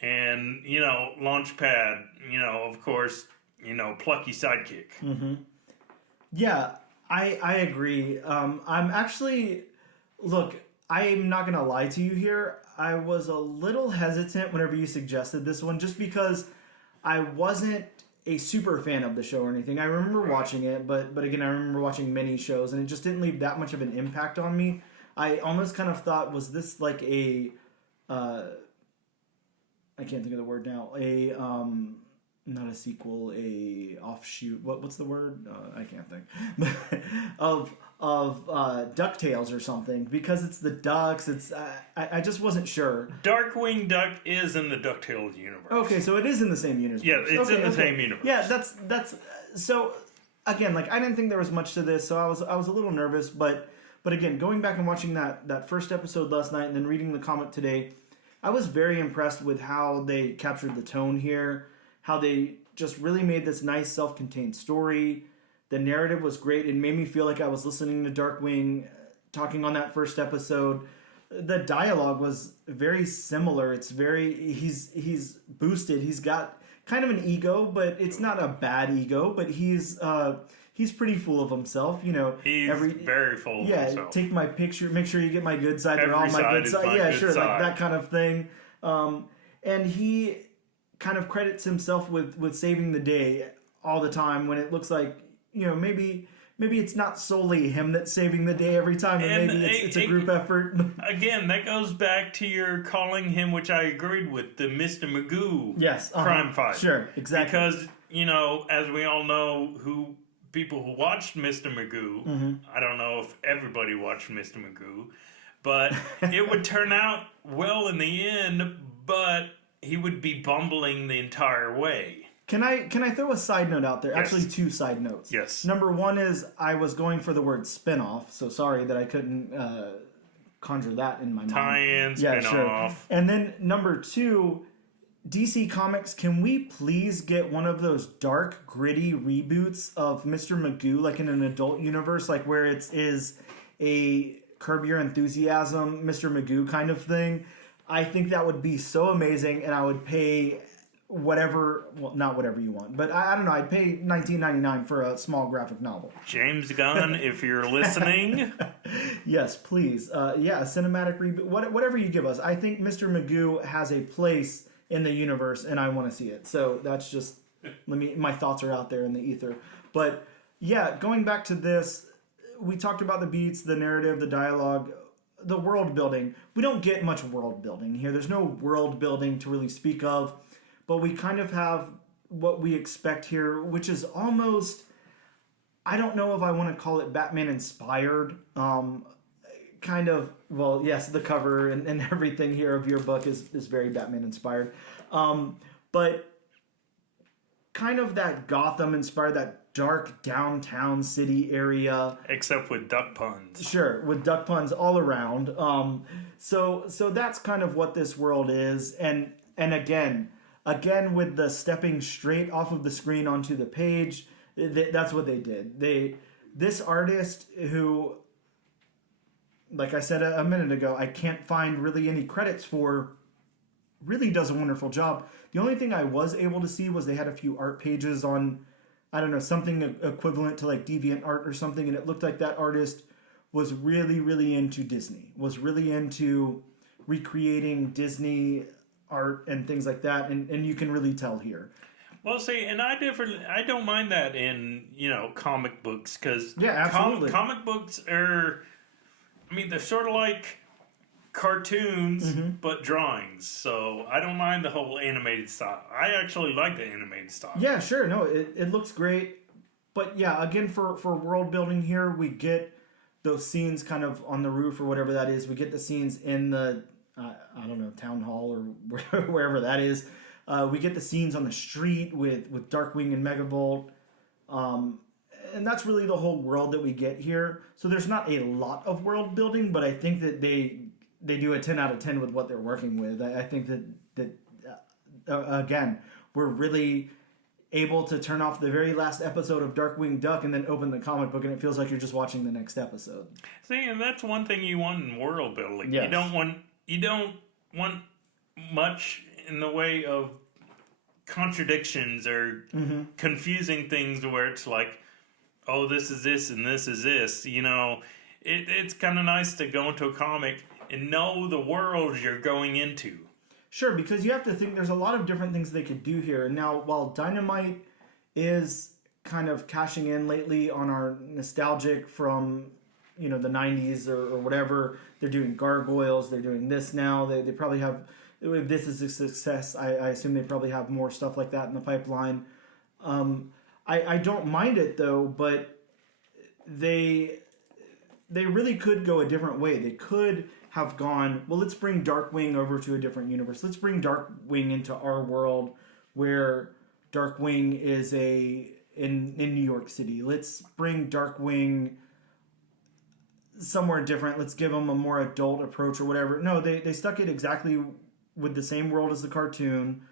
And, Launchpad, of course, plucky sidekick. Yeah, I agree. I'm actually, look, I'm not going to lie to you here. I was a little hesitant whenever you suggested this one, just because I wasn't a super fan of the show or anything. I remember watching it, but again, I remember watching many shows, and it just didn't leave that much of an impact on me. I almost kind of thought, was this like a... I can't think of the word now. Not a sequel, a offshoot. What's the word? I can't think. of DuckTales or something, because it's the ducks. It's I just wasn't sure. Darkwing Duck is in the DuckTales universe. Okay, so it is in the same universe. Yeah, it's in the same universe. Yeah, that's so. Again, like I didn't think there was much to this, so I was a little nervous, but again, going back and watching that first episode last night and then reading the comic today, I was very impressed with how they captured the tone here, how they just really made this nice self-contained story. The narrative was great. It made me feel like I was listening to Darkwing talking on that first episode. The dialogue was very similar. It's he's boosted. He's got kind of an ego, but it's not a bad ego, but he's pretty full of himself, He's very full of himself. Yeah, take my picture, make sure you get my good side. They're all Every my good side side. is my Yeah, good sure, side. like that kind of thing. And he kind of credits himself with saving the day all the time when it looks like, maybe it's not solely him that's saving the day every time, and maybe it's a group effort. Again, that goes back to your calling him, which I agreed with, the Mr. Magoo Yes, crime fighter. Sure, exactly. Because, as we all know, people who watched Mr. Magoo, I don't know if everybody watched Mr. Magoo, but it would turn out well in the end, but he would be bumbling the entire way. Can I throw a side note out there? Yes. Actually, two side notes. Yes. Number one is I was going for the word spinoff, so sorry that I couldn't conjure that in my mind. Tie-in, Yeah, spinoff. sure. And then number two, DC Comics, can we please get one of those dark, gritty reboots of Mr. Magoo, like in an adult universe, like where it is a Curb Your Enthusiasm, Mr. Magoo kind of thing? I think that would be so amazing, and I would pay whatever, well, not whatever you want, but I don't know, I'd pay $19.99 for a small graphic novel. James Gunn, if you're listening. Yes, please. Yeah, a cinematic reboot, whatever you give us. I think Mr. Magoo has a place in the universe, and I want to see it. So that's just, my thoughts are out there in the ether. But yeah, going back to this, we talked about the beats, the narrative, the dialogue, the world building. We don't get much world building here. There's no world building to really speak of, but we kind of have what we expect here, which is almost, I don't know if I want to call it Batman inspired. Kind of, well, yes, the cover and everything here of your book is very Batman inspired. But kind of that Gotham inspired, that dark downtown city area. Except with duck puns. Sure, with duck puns all around. So that's kind of what this world is. And again with the stepping straight off of the screen onto the page, that's what they did. This artist who, like I said a minute ago, I can't find really any credits for, really does a wonderful job. The only thing I was able to see was they had a few art pages on, I don't know, something equivalent to like DeviantArt or something, and it looked like that artist was really, really into Disney, was really into recreating Disney art and things like that, and you can really tell here. Well, see, and I don't mind that in, comic books, because absolutely. Comic books are, they're sort of like cartoons, but drawings. So I don't mind the whole animated style. I actually like the animated style. Yeah, sure. No, it looks great. But yeah, again, for world building here, we get those scenes kind of on the roof or whatever that is. We get the scenes in the, I don't know, town hall or wherever that is. We get the scenes on the street with Darkwing and Megavolt. And that's really the whole world that we get here. So there's not a lot of world building, but I think that they do a 10 out of 10 with what they're working with. I think that again, we're really able to turn off the very last episode of Darkwing Duck and then open the comic book, and it feels like you're just watching the next episode. See, and that's one thing you want in world building. Yes. You don't want much in the way of contradictions or confusing things to where it's like, oh, this is this and this is this. It's kind of nice to go into a comic and know the world you're going into. Sure, because you have to think there's a lot of different things they could do here. And now, while Dynamite is kind of cashing in lately on our nostalgic from, the 90s or whatever, they're doing Gargoyles, they're doing this now. They probably have, if this is a success, I assume they probably have more stuff like that in the pipeline. I don't mind it, though, but they really could go a different way. They could have gone, well, let's bring Darkwing over to a different universe. Let's bring Darkwing into our world where Darkwing is in New York City. Let's bring Darkwing somewhere different. Let's give him a more adult approach or whatever. No, they stuck it exactly with the same world as the cartoon,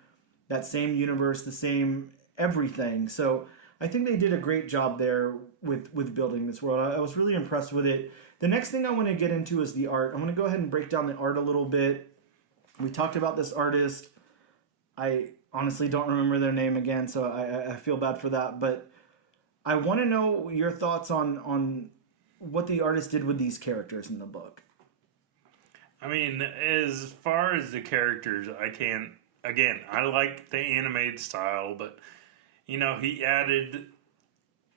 that same universe, the same everything. So I think they did a great job there with building this world. I was really impressed with it. The next thing I want to get into is the art. I'm going to go ahead and break down the art a little bit. We talked about this artist. I honestly don't remember their name again, so I feel bad for that. But I want to know your thoughts on what the artist did with these characters in the book. As far as the characters, I like the animated style, but, he added,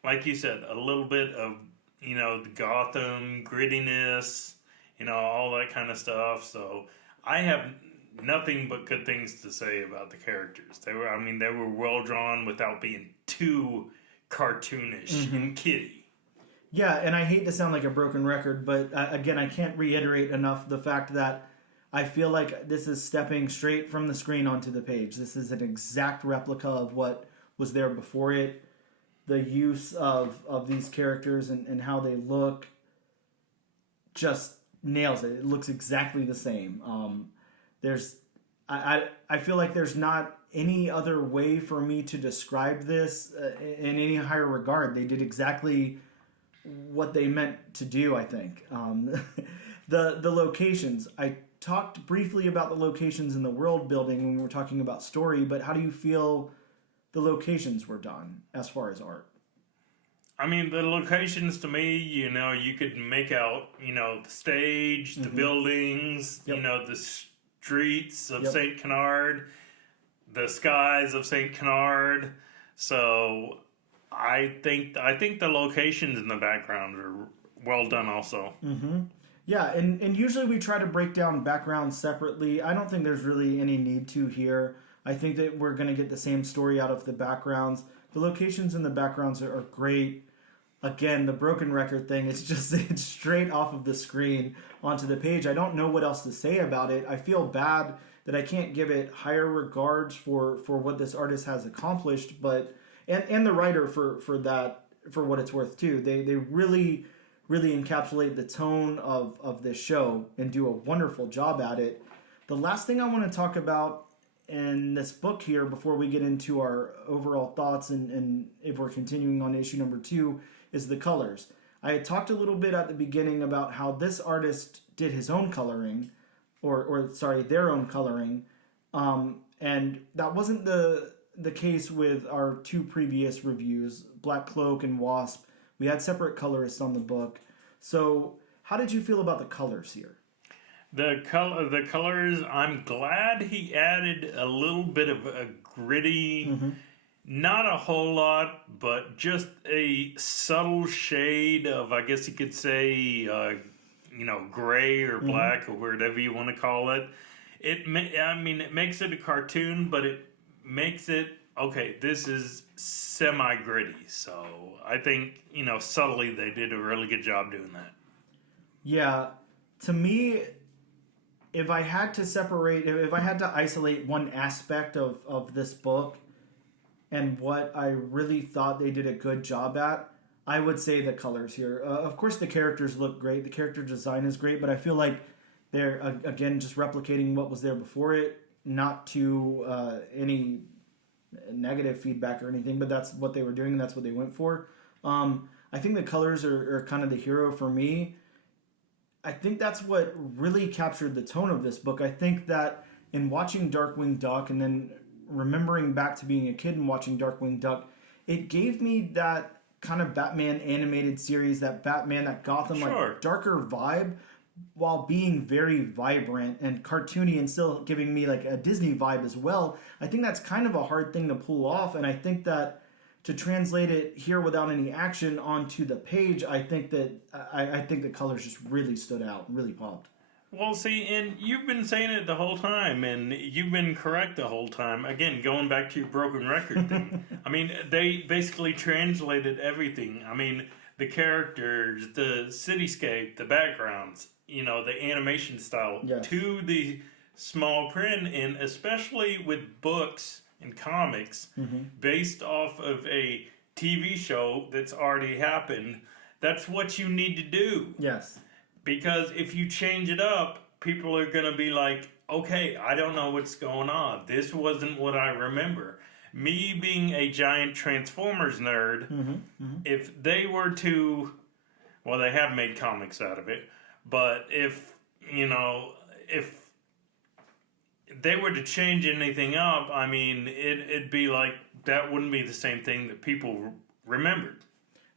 like you said, a little bit of, the Gotham grittiness, all that kind of stuff. So I have nothing but good things to say about the characters. They were well drawn without being too cartoonish and kiddie. Yeah, and I hate to sound like a broken record, but again, I can't reiterate enough the fact that I feel like this is stepping straight from the screen onto the page. This is an exact replica of what was there before it. The use of these characters and how they look just nails it. It looks exactly the same. I feel like there's not any other way for me to describe this in any higher regard. They did exactly what they meant to do, I think. The locations. I talked briefly about the locations in the world building when we were talking about story, but how do you feel the locations were done as far as art? The locations to me, you could make out, the stage, the buildings, the streets of St. Canard, the skies of St. Canard. So I think the locations in the background are well done also. Mm-hmm. Yeah, and usually we try to break down backgrounds separately. I don't think there's really any need to here. I think that we're going to get the same story out of the backgrounds. The locations in the backgrounds are great. again, the broken record thing, it's straight off of the screen onto the page. I don't know what else to say about it. I feel bad that I can't give it higher regards for what this artist has accomplished, but and the writer for what it's worth too. They really encapsulate the tone of this show and do a wonderful job at it. The last thing I want to talk about in this book here before we get into our overall thoughts and if we're continuing on issue number 2 is the colors. I had talked a little bit at the beginning about how this artist did his own coloring, or their own coloring, and that wasn't the case with our 2 previous reviews, Black Cloak and Wasp. We had separate colorists on the book. So how did you feel about the colors here? The colors, I'm glad he added a little bit of a gritty, not a whole lot, but just a subtle shade of, I guess you could say, gray or black or whatever you want to call it. It makes it a cartoon, but it makes it, okay, this is semi-gritty. So I think, subtly they did a really good job doing that. Yeah, to me, if I had to isolate one aspect of this book and what I really thought they did a good job at, I would say the colors here. Of course, the characters look great. The character design is great, but I feel like they're, again, just replicating what was there before it, not to any negative feedback or anything, but that's what they were doing and that's what they went for. I think the colors are kind of the hero for me. I think that's what really captured the tone of this book. I think that in watching Darkwing Duck and then remembering back to being a kid and watching Darkwing Duck, it gave me that kind of Batman animated series, that Batman, that Gotham, like darker vibe, while being very vibrant and cartoony and still giving me like a Disney vibe as well. I think that's kind of a hard thing to pull off, and I think that to translate it here without any action onto the page, I think that I think the colors just really stood out, really popped. Well, see, and you've been saying it the whole time, and you've been correct the whole time. Again, going back to your broken record thing. I mean, they basically translated everything. I mean, the characters, the cityscape, the backgrounds, the animation style to the small print, and especially with books and comics based off of a TV show that's already happened, that's what you need to do. Yes. Because if you change it up, people are going to be like, okay, I don't know what's going on. This wasn't what I remember. Me being a giant Transformers nerd, if they were to, well, they have made comics out of it, but if they were to change anything up, I mean, it'd be like, that wouldn't be the same thing that people remembered.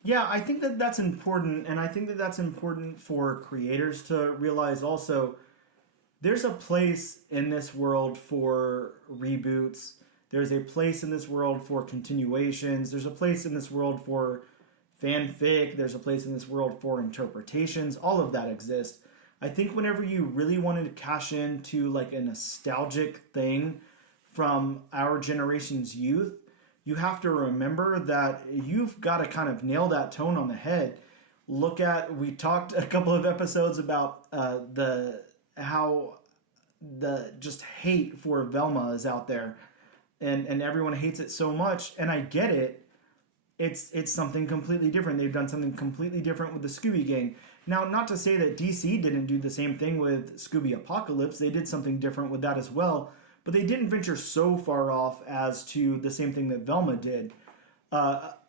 Yeah, I think that that's important, and I think that that's important for creators to realize also. There's a place in this world for reboots. There's a place in this world for continuations. There's a place in this world for fanfic. There's a place in this world for interpretations. All of that exists. I think whenever you really wanted to cash into like a nostalgic thing from our generation's youth, you have to remember that you've got to kind of nail that tone on the head. We talked a couple of episodes about how the just hate for Velma is out there, and everyone hates it so much, and I get it. It's something completely different. They've done something completely different with the Scooby Gang. Now, not to say that DC didn't do the same thing with Scooby Apocalypse. They did something different with that as well. But they didn't venture so far off as to the same thing that Velma did.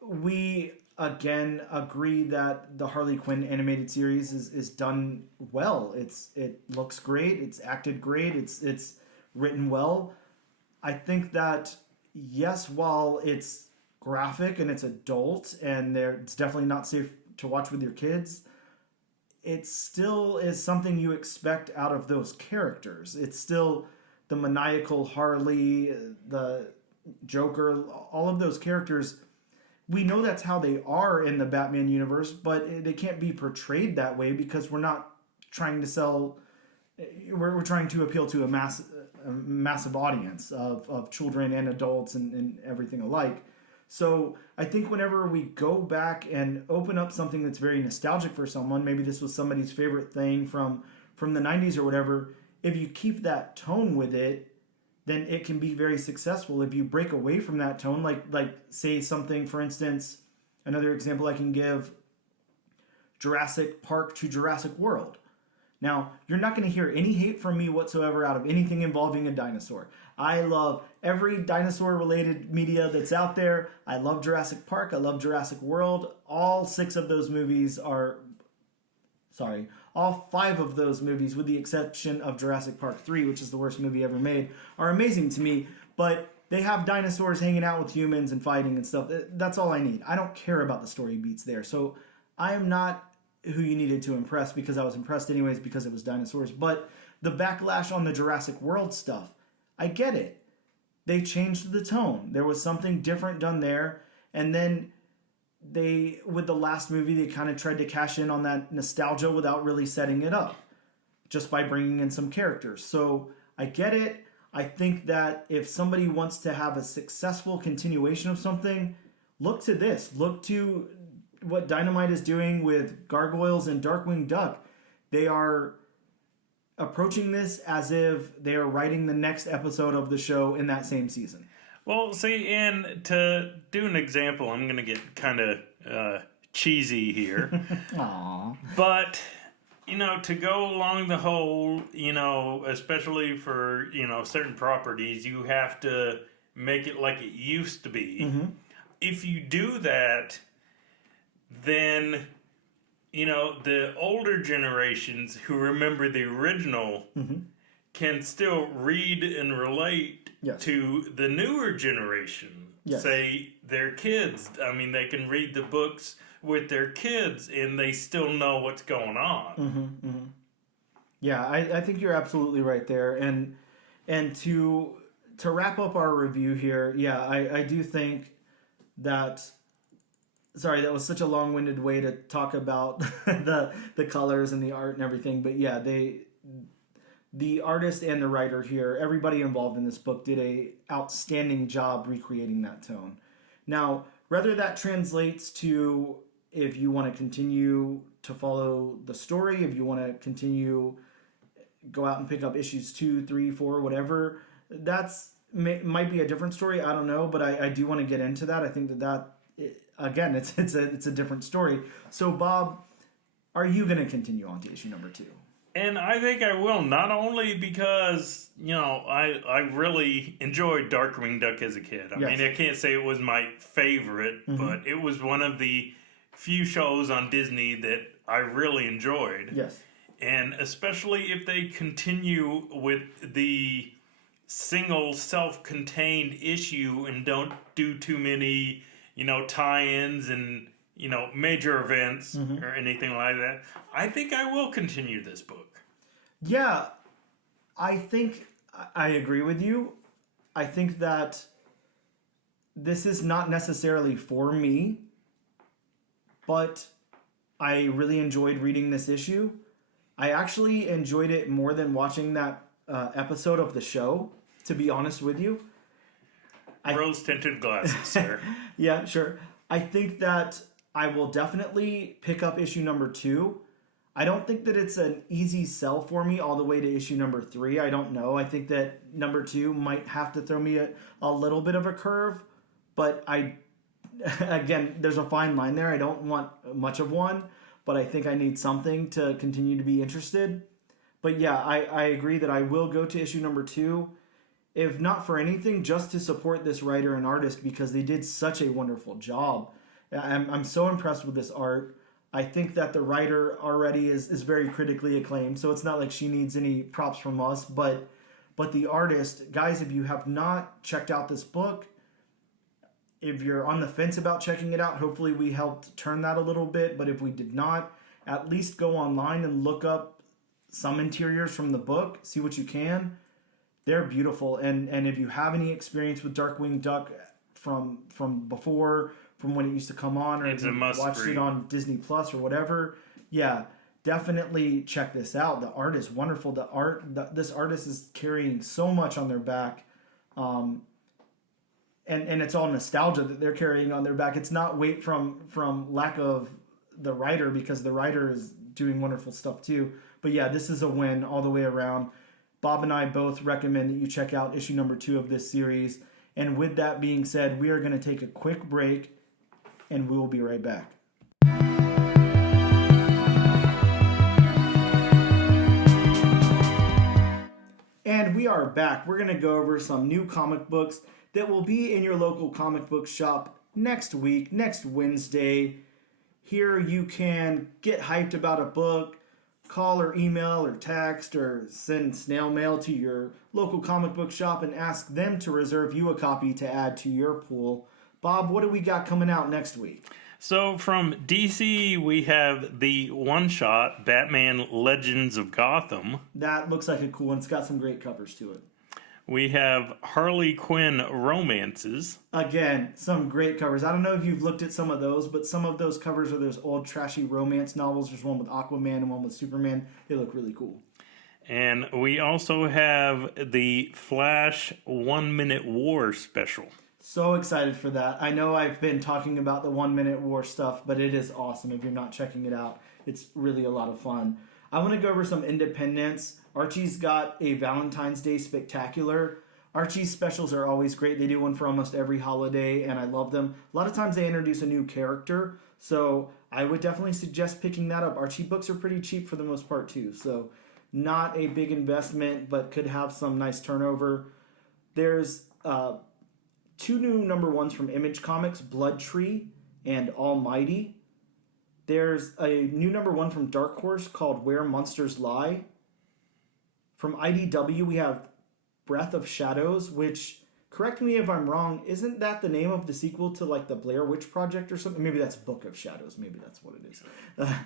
We, again, agree that the Harley Quinn animated series is done well. It looks great. It's acted great. It's written well. I think that, yes, while it's graphic and it's adult and it's definitely not safe to watch with your kids, it still is something you expect out of those characters. It's still the maniacal Harley, the Joker, all of those characters. We know that's how they are in the Batman universe, but they can't be portrayed that way because we're not trying to sell. We're trying to appeal to a massive audience of children and adults and everything alike. So I think whenever we go back and open up something that's very nostalgic for someone, maybe this was somebody's favorite thing from the 90s or whatever, if you keep that tone with it, then it can be very successful. If you break away from that tone, like say something, for instance, another example I can give, Jurassic Park to Jurassic World. Now, you're not going to hear any hate from me whatsoever out of anything involving a dinosaur. I love every dinosaur-related media that's out there. I love Jurassic Park. I love Jurassic World. All 5 of those movies, with the exception of Jurassic Park 3, which is the worst movie ever made, are amazing to me. But they have dinosaurs hanging out with humans and fighting and stuff. That's all I need. I don't care about the story beats there. So I am not who you needed to impress, because I was impressed anyways because it was dinosaurs. But the backlash on the Jurassic World stuff, I get it. They changed the tone. There was something different done there. And then with the last movie, they kind of tried to cash in on that nostalgia without really setting it up, just by bringing in some characters. So I get it. I think that if somebody wants to have a successful continuation of something, look to this. Look to what Dynamite is doing with Gargoyles and Darkwing Duck. They are approaching this as if they are writing the next episode of the show in that same season. Well, see, and to do an example, I'm going to get kind of cheesy here. Aww. But, to go along the whole, especially for, certain properties, you have to make it like it used to be. Mm-hmm. If you do that, then, the older generations who remember the original can still read and relate to the newer generation. Yes. Say, their kids. I mean, they can read the books with their kids and they still know what's going on. Mm-hmm, mm-hmm. Yeah, I think you're absolutely right there. And to wrap up our review here, I do think that... Sorry, that was such a long-winded way to talk about the colors and the art and everything. But yeah, the artist and the writer here, everybody involved in this book did a outstanding job recreating that tone. Now, whether that translates to if you want to continue to follow the story, if you want to continue, go out and pick up issues 2, 3, 4, whatever, might be a different story. I don't know, but I do want to get into that. I think that again, it's a different story. So, Bob, are you going to continue on to issue number 2? And I think I will, not only because, I really enjoyed Darkwing Duck as a kid. I mean, I can't say it was my favorite, but it was one of the few shows on Disney that I really enjoyed. Yes. And especially if they continue with the single self-contained issue and don't do too many... tie-ins and, major events or anything like that. I think I will continue this book. Yeah, I think I agree with you. I think that this is not necessarily for me, but I really enjoyed reading this issue. I actually enjoyed it more than watching that episode of the show, to be honest with you. Rose-tinted glasses, sir. Yeah, sure. I think that I will definitely pick up issue number 2. I don't think that it's an easy sell for me all the way to issue number 3. I don't know. I think that number 2 might have to throw me a little bit of a curve. But again, there's a fine line there. I don't want much of one, but I think I need something to continue to be interested. But yeah, I agree that I will go to issue number 2. If not for anything, just to support this writer and artist, because they did such a wonderful job. I'm so impressed with this art. I think that the writer already is very critically acclaimed, so it's not like she needs any props from us. But the artist, guys, if you have not checked out this book, if you're on the fence about checking it out, hopefully we helped turn that a little bit. But if we did not, at least go online and look up some interiors from the book, see what you can. They're beautiful, and if you have any experience with Darkwing Duck from before, from when it used to come on, or if you watched it on Disney Plus or whatever, yeah, definitely check this out. The art is wonderful. This artist is carrying so much on their back. and it's all nostalgia that they're carrying on their back. It's not weight from lack of the writer, because the writer is doing wonderful stuff too. But yeah, this is a win all the way around. Bob and I both recommend that you check out issue number 2 of this series. And with that being said, we are going to take a quick break, and we will be right back. And we are back. We're going to go over some new comic books that will be in your local comic book shop next week, next Wednesday. Here you can get hyped about a book, call or email or text or send snail mail to your local comic book shop and ask them to reserve you a copy to add to your pool. Bob, what do we got coming out next week? So from DC, we have the one-shot Batman Legends of Gotham. That looks like a cool one. It's got some great covers to it. We have Harley Quinn Romances. Again, some great covers. I don't know if you've looked at some of those, but some of those covers are those old trashy romance novels. There's one with Aquaman and one with Superman. They look really cool. And we also have the Flash 1 Minute War special. So excited for that. I know I've been talking about the 1 Minute War stuff, but it is awesome. If you're not checking it out, it's really a lot of fun. I want to go over some independents. Archie's got a Valentine's Day Spectacular. Archie's specials are always great. They do one for almost every holiday, and I love them. A lot of times they introduce a new character, so I would definitely suggest picking that up. Archie books are pretty cheap for the most part, too, so not a big investment, but could have some nice turnover. There's 2 new number 1s from Image Comics, Blood Tree and Almighty. There's a new number 1 from Dark Horse called Where Monsters Lie. From IDW, we have Breath of Shadows, which, correct me if I'm wrong, isn't that the name of the sequel to like the Blair Witch Project or something? Maybe that's Book of Shadows. Maybe that's what it is.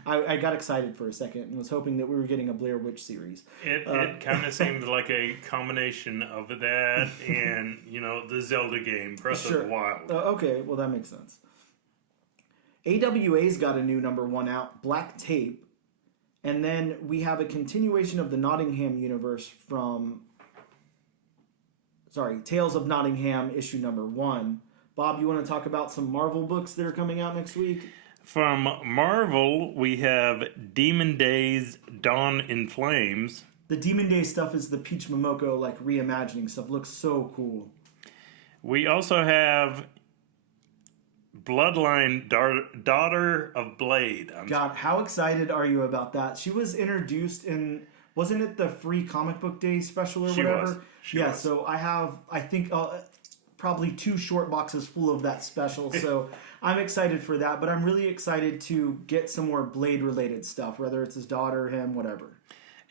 I got excited for a second and was hoping that we were getting a Blair Witch series. It kind of seemed like a combination of that and, the Zelda game, Breath of the Wild. Okay, well that makes sense. AWA's got a new number 1 out, Black Tape. And then we have a continuation of the Nottingham universe from, Tales of Nottingham, issue number 1. Bob, you want to talk about some Marvel books that are coming out next week? From Marvel, we have Demon Days, Dawn in Flames. The Demon Days stuff is the Peach Momoko, reimagining stuff. Looks so cool. We also have Bloodline, Daughter of Blade. God, how excited are you about that? She was introduced in, wasn't it the free comic book day special or whatever? She was. So I think probably 2 short boxes full of that special. So I'm excited for that, but I'm really excited to get some more Blade related stuff, whether it's his daughter, him, whatever.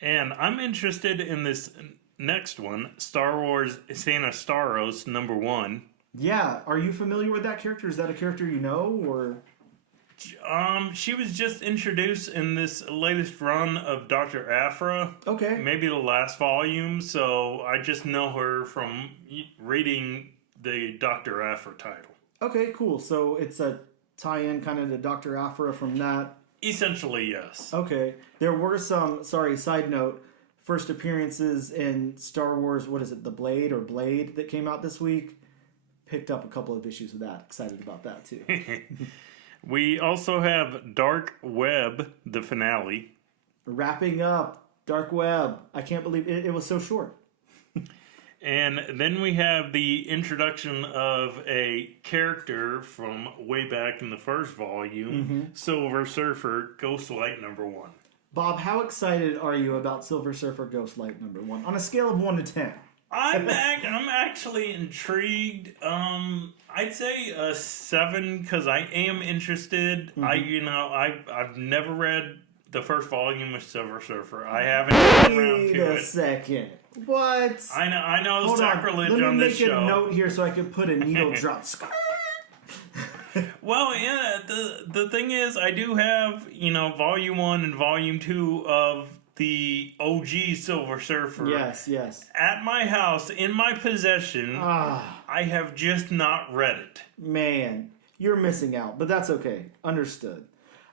And I'm interested in this next one, Star Wars Santa Staros number 1. Yeah, are you familiar with that character? Is that a character you know, or? She was just introduced in this latest run of Dr. Aphra. Okay. Maybe the last volume, so I just know her from reading the Dr. Aphra title. Okay, cool. So it's a tie-in kind of to Dr. Aphra from that. Essentially, yes. Okay. There were some, side note, first appearances in Star Wars, what is it, The Blade or Blade that came out this week. Picked up a couple of issues of that. Excited about that, too. We also have Dark Web, the finale. Wrapping up Dark Web. I can't believe it was so short. And then we have the introduction of a character from way back in the first volume, Silver Surfer, Ghostlight number 1. Bob, how excited are you about Silver Surfer Ghostlight number 1? On a scale of 1 to 10. I'm actually intrigued. I'd say a 7 because I am interested. I've never read the first volume of Silver Surfer. I haven't gotten around to it. Wait a second. What? I know Hold sacrilege on. on this show. Let me make a note here so I can put a needle drop. Well, yeah. The thing is, I do have volume 1 and volume 2 of the OG Silver Surfer. Yes. At my house, in my possession. I have just not read it. Man, you're missing out, but that's okay. Understood.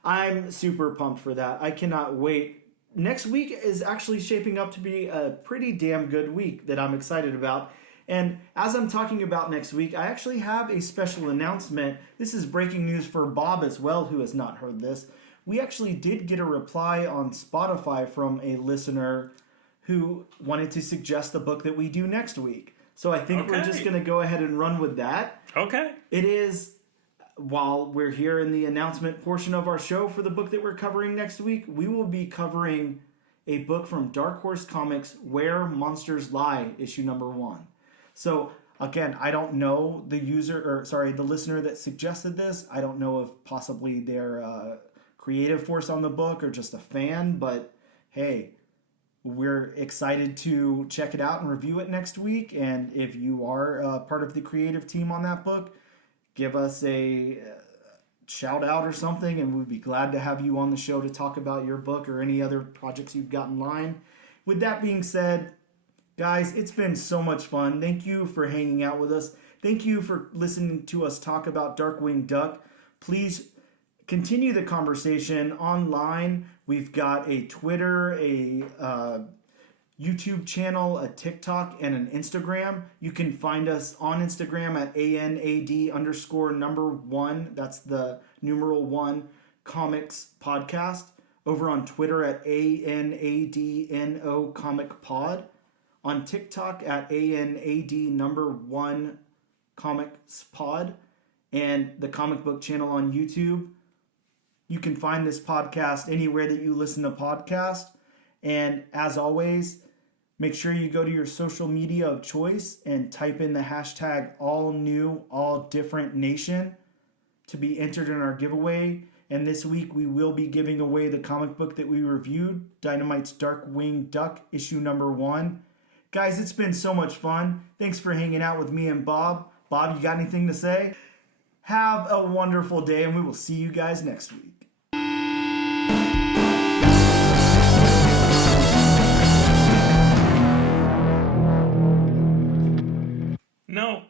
I'm super pumped for that. I cannot wait. Next week is actually shaping up to be a pretty damn good week that I'm excited about. And as I'm talking about next week, I actually have a special announcement. This is breaking news for Bob as well, who has not heard this. We actually did get a reply on Spotify from a listener who wanted to suggest the book that we do next week. So I think we're just going to go ahead and run with that. Okay. It is, while we're here in the announcement portion of our show for the book that we're covering next week, we will be covering a book from Dark Horse Comics, Where Monsters Lie, issue number 1. So again, I don't know the listener that suggested this. I don't know if possibly they're a creative force on the book or just a fan, but hey, we're excited to check it out and review it next week. And if you are part of the creative team on that book, give us a shout out or something, and we'd be glad to have you on the show to talk about your book or any other projects you've got in line. With that being said, guys, it's been so much fun. Thank you for hanging out with us. Thank you for listening to us talk about Darkwing Duck. Please continue the conversation online. We've got a Twitter, a YouTube channel, a TikTok, and an Instagram. You can find us on Instagram at ANAD_1. That's the numeral 1 comics podcast. Over on Twitter at ANADNO comic pod. On TikTok at ANAD1 comics pod. And the comic book channel on YouTube. You can find this podcast anywhere that you listen to podcasts. And as always, make sure you go to your social media of choice and type in the hashtag AllNewAllDifferentNation to be entered in our giveaway. And this week we will be giving away the comic book that we reviewed, Dynamite's Darkwing Duck, issue number 1. Guys, it's been so much fun. Thanks for hanging out with me and Bob. Bob, you got anything to say? Have a wonderful day, and we will see you guys next week. No.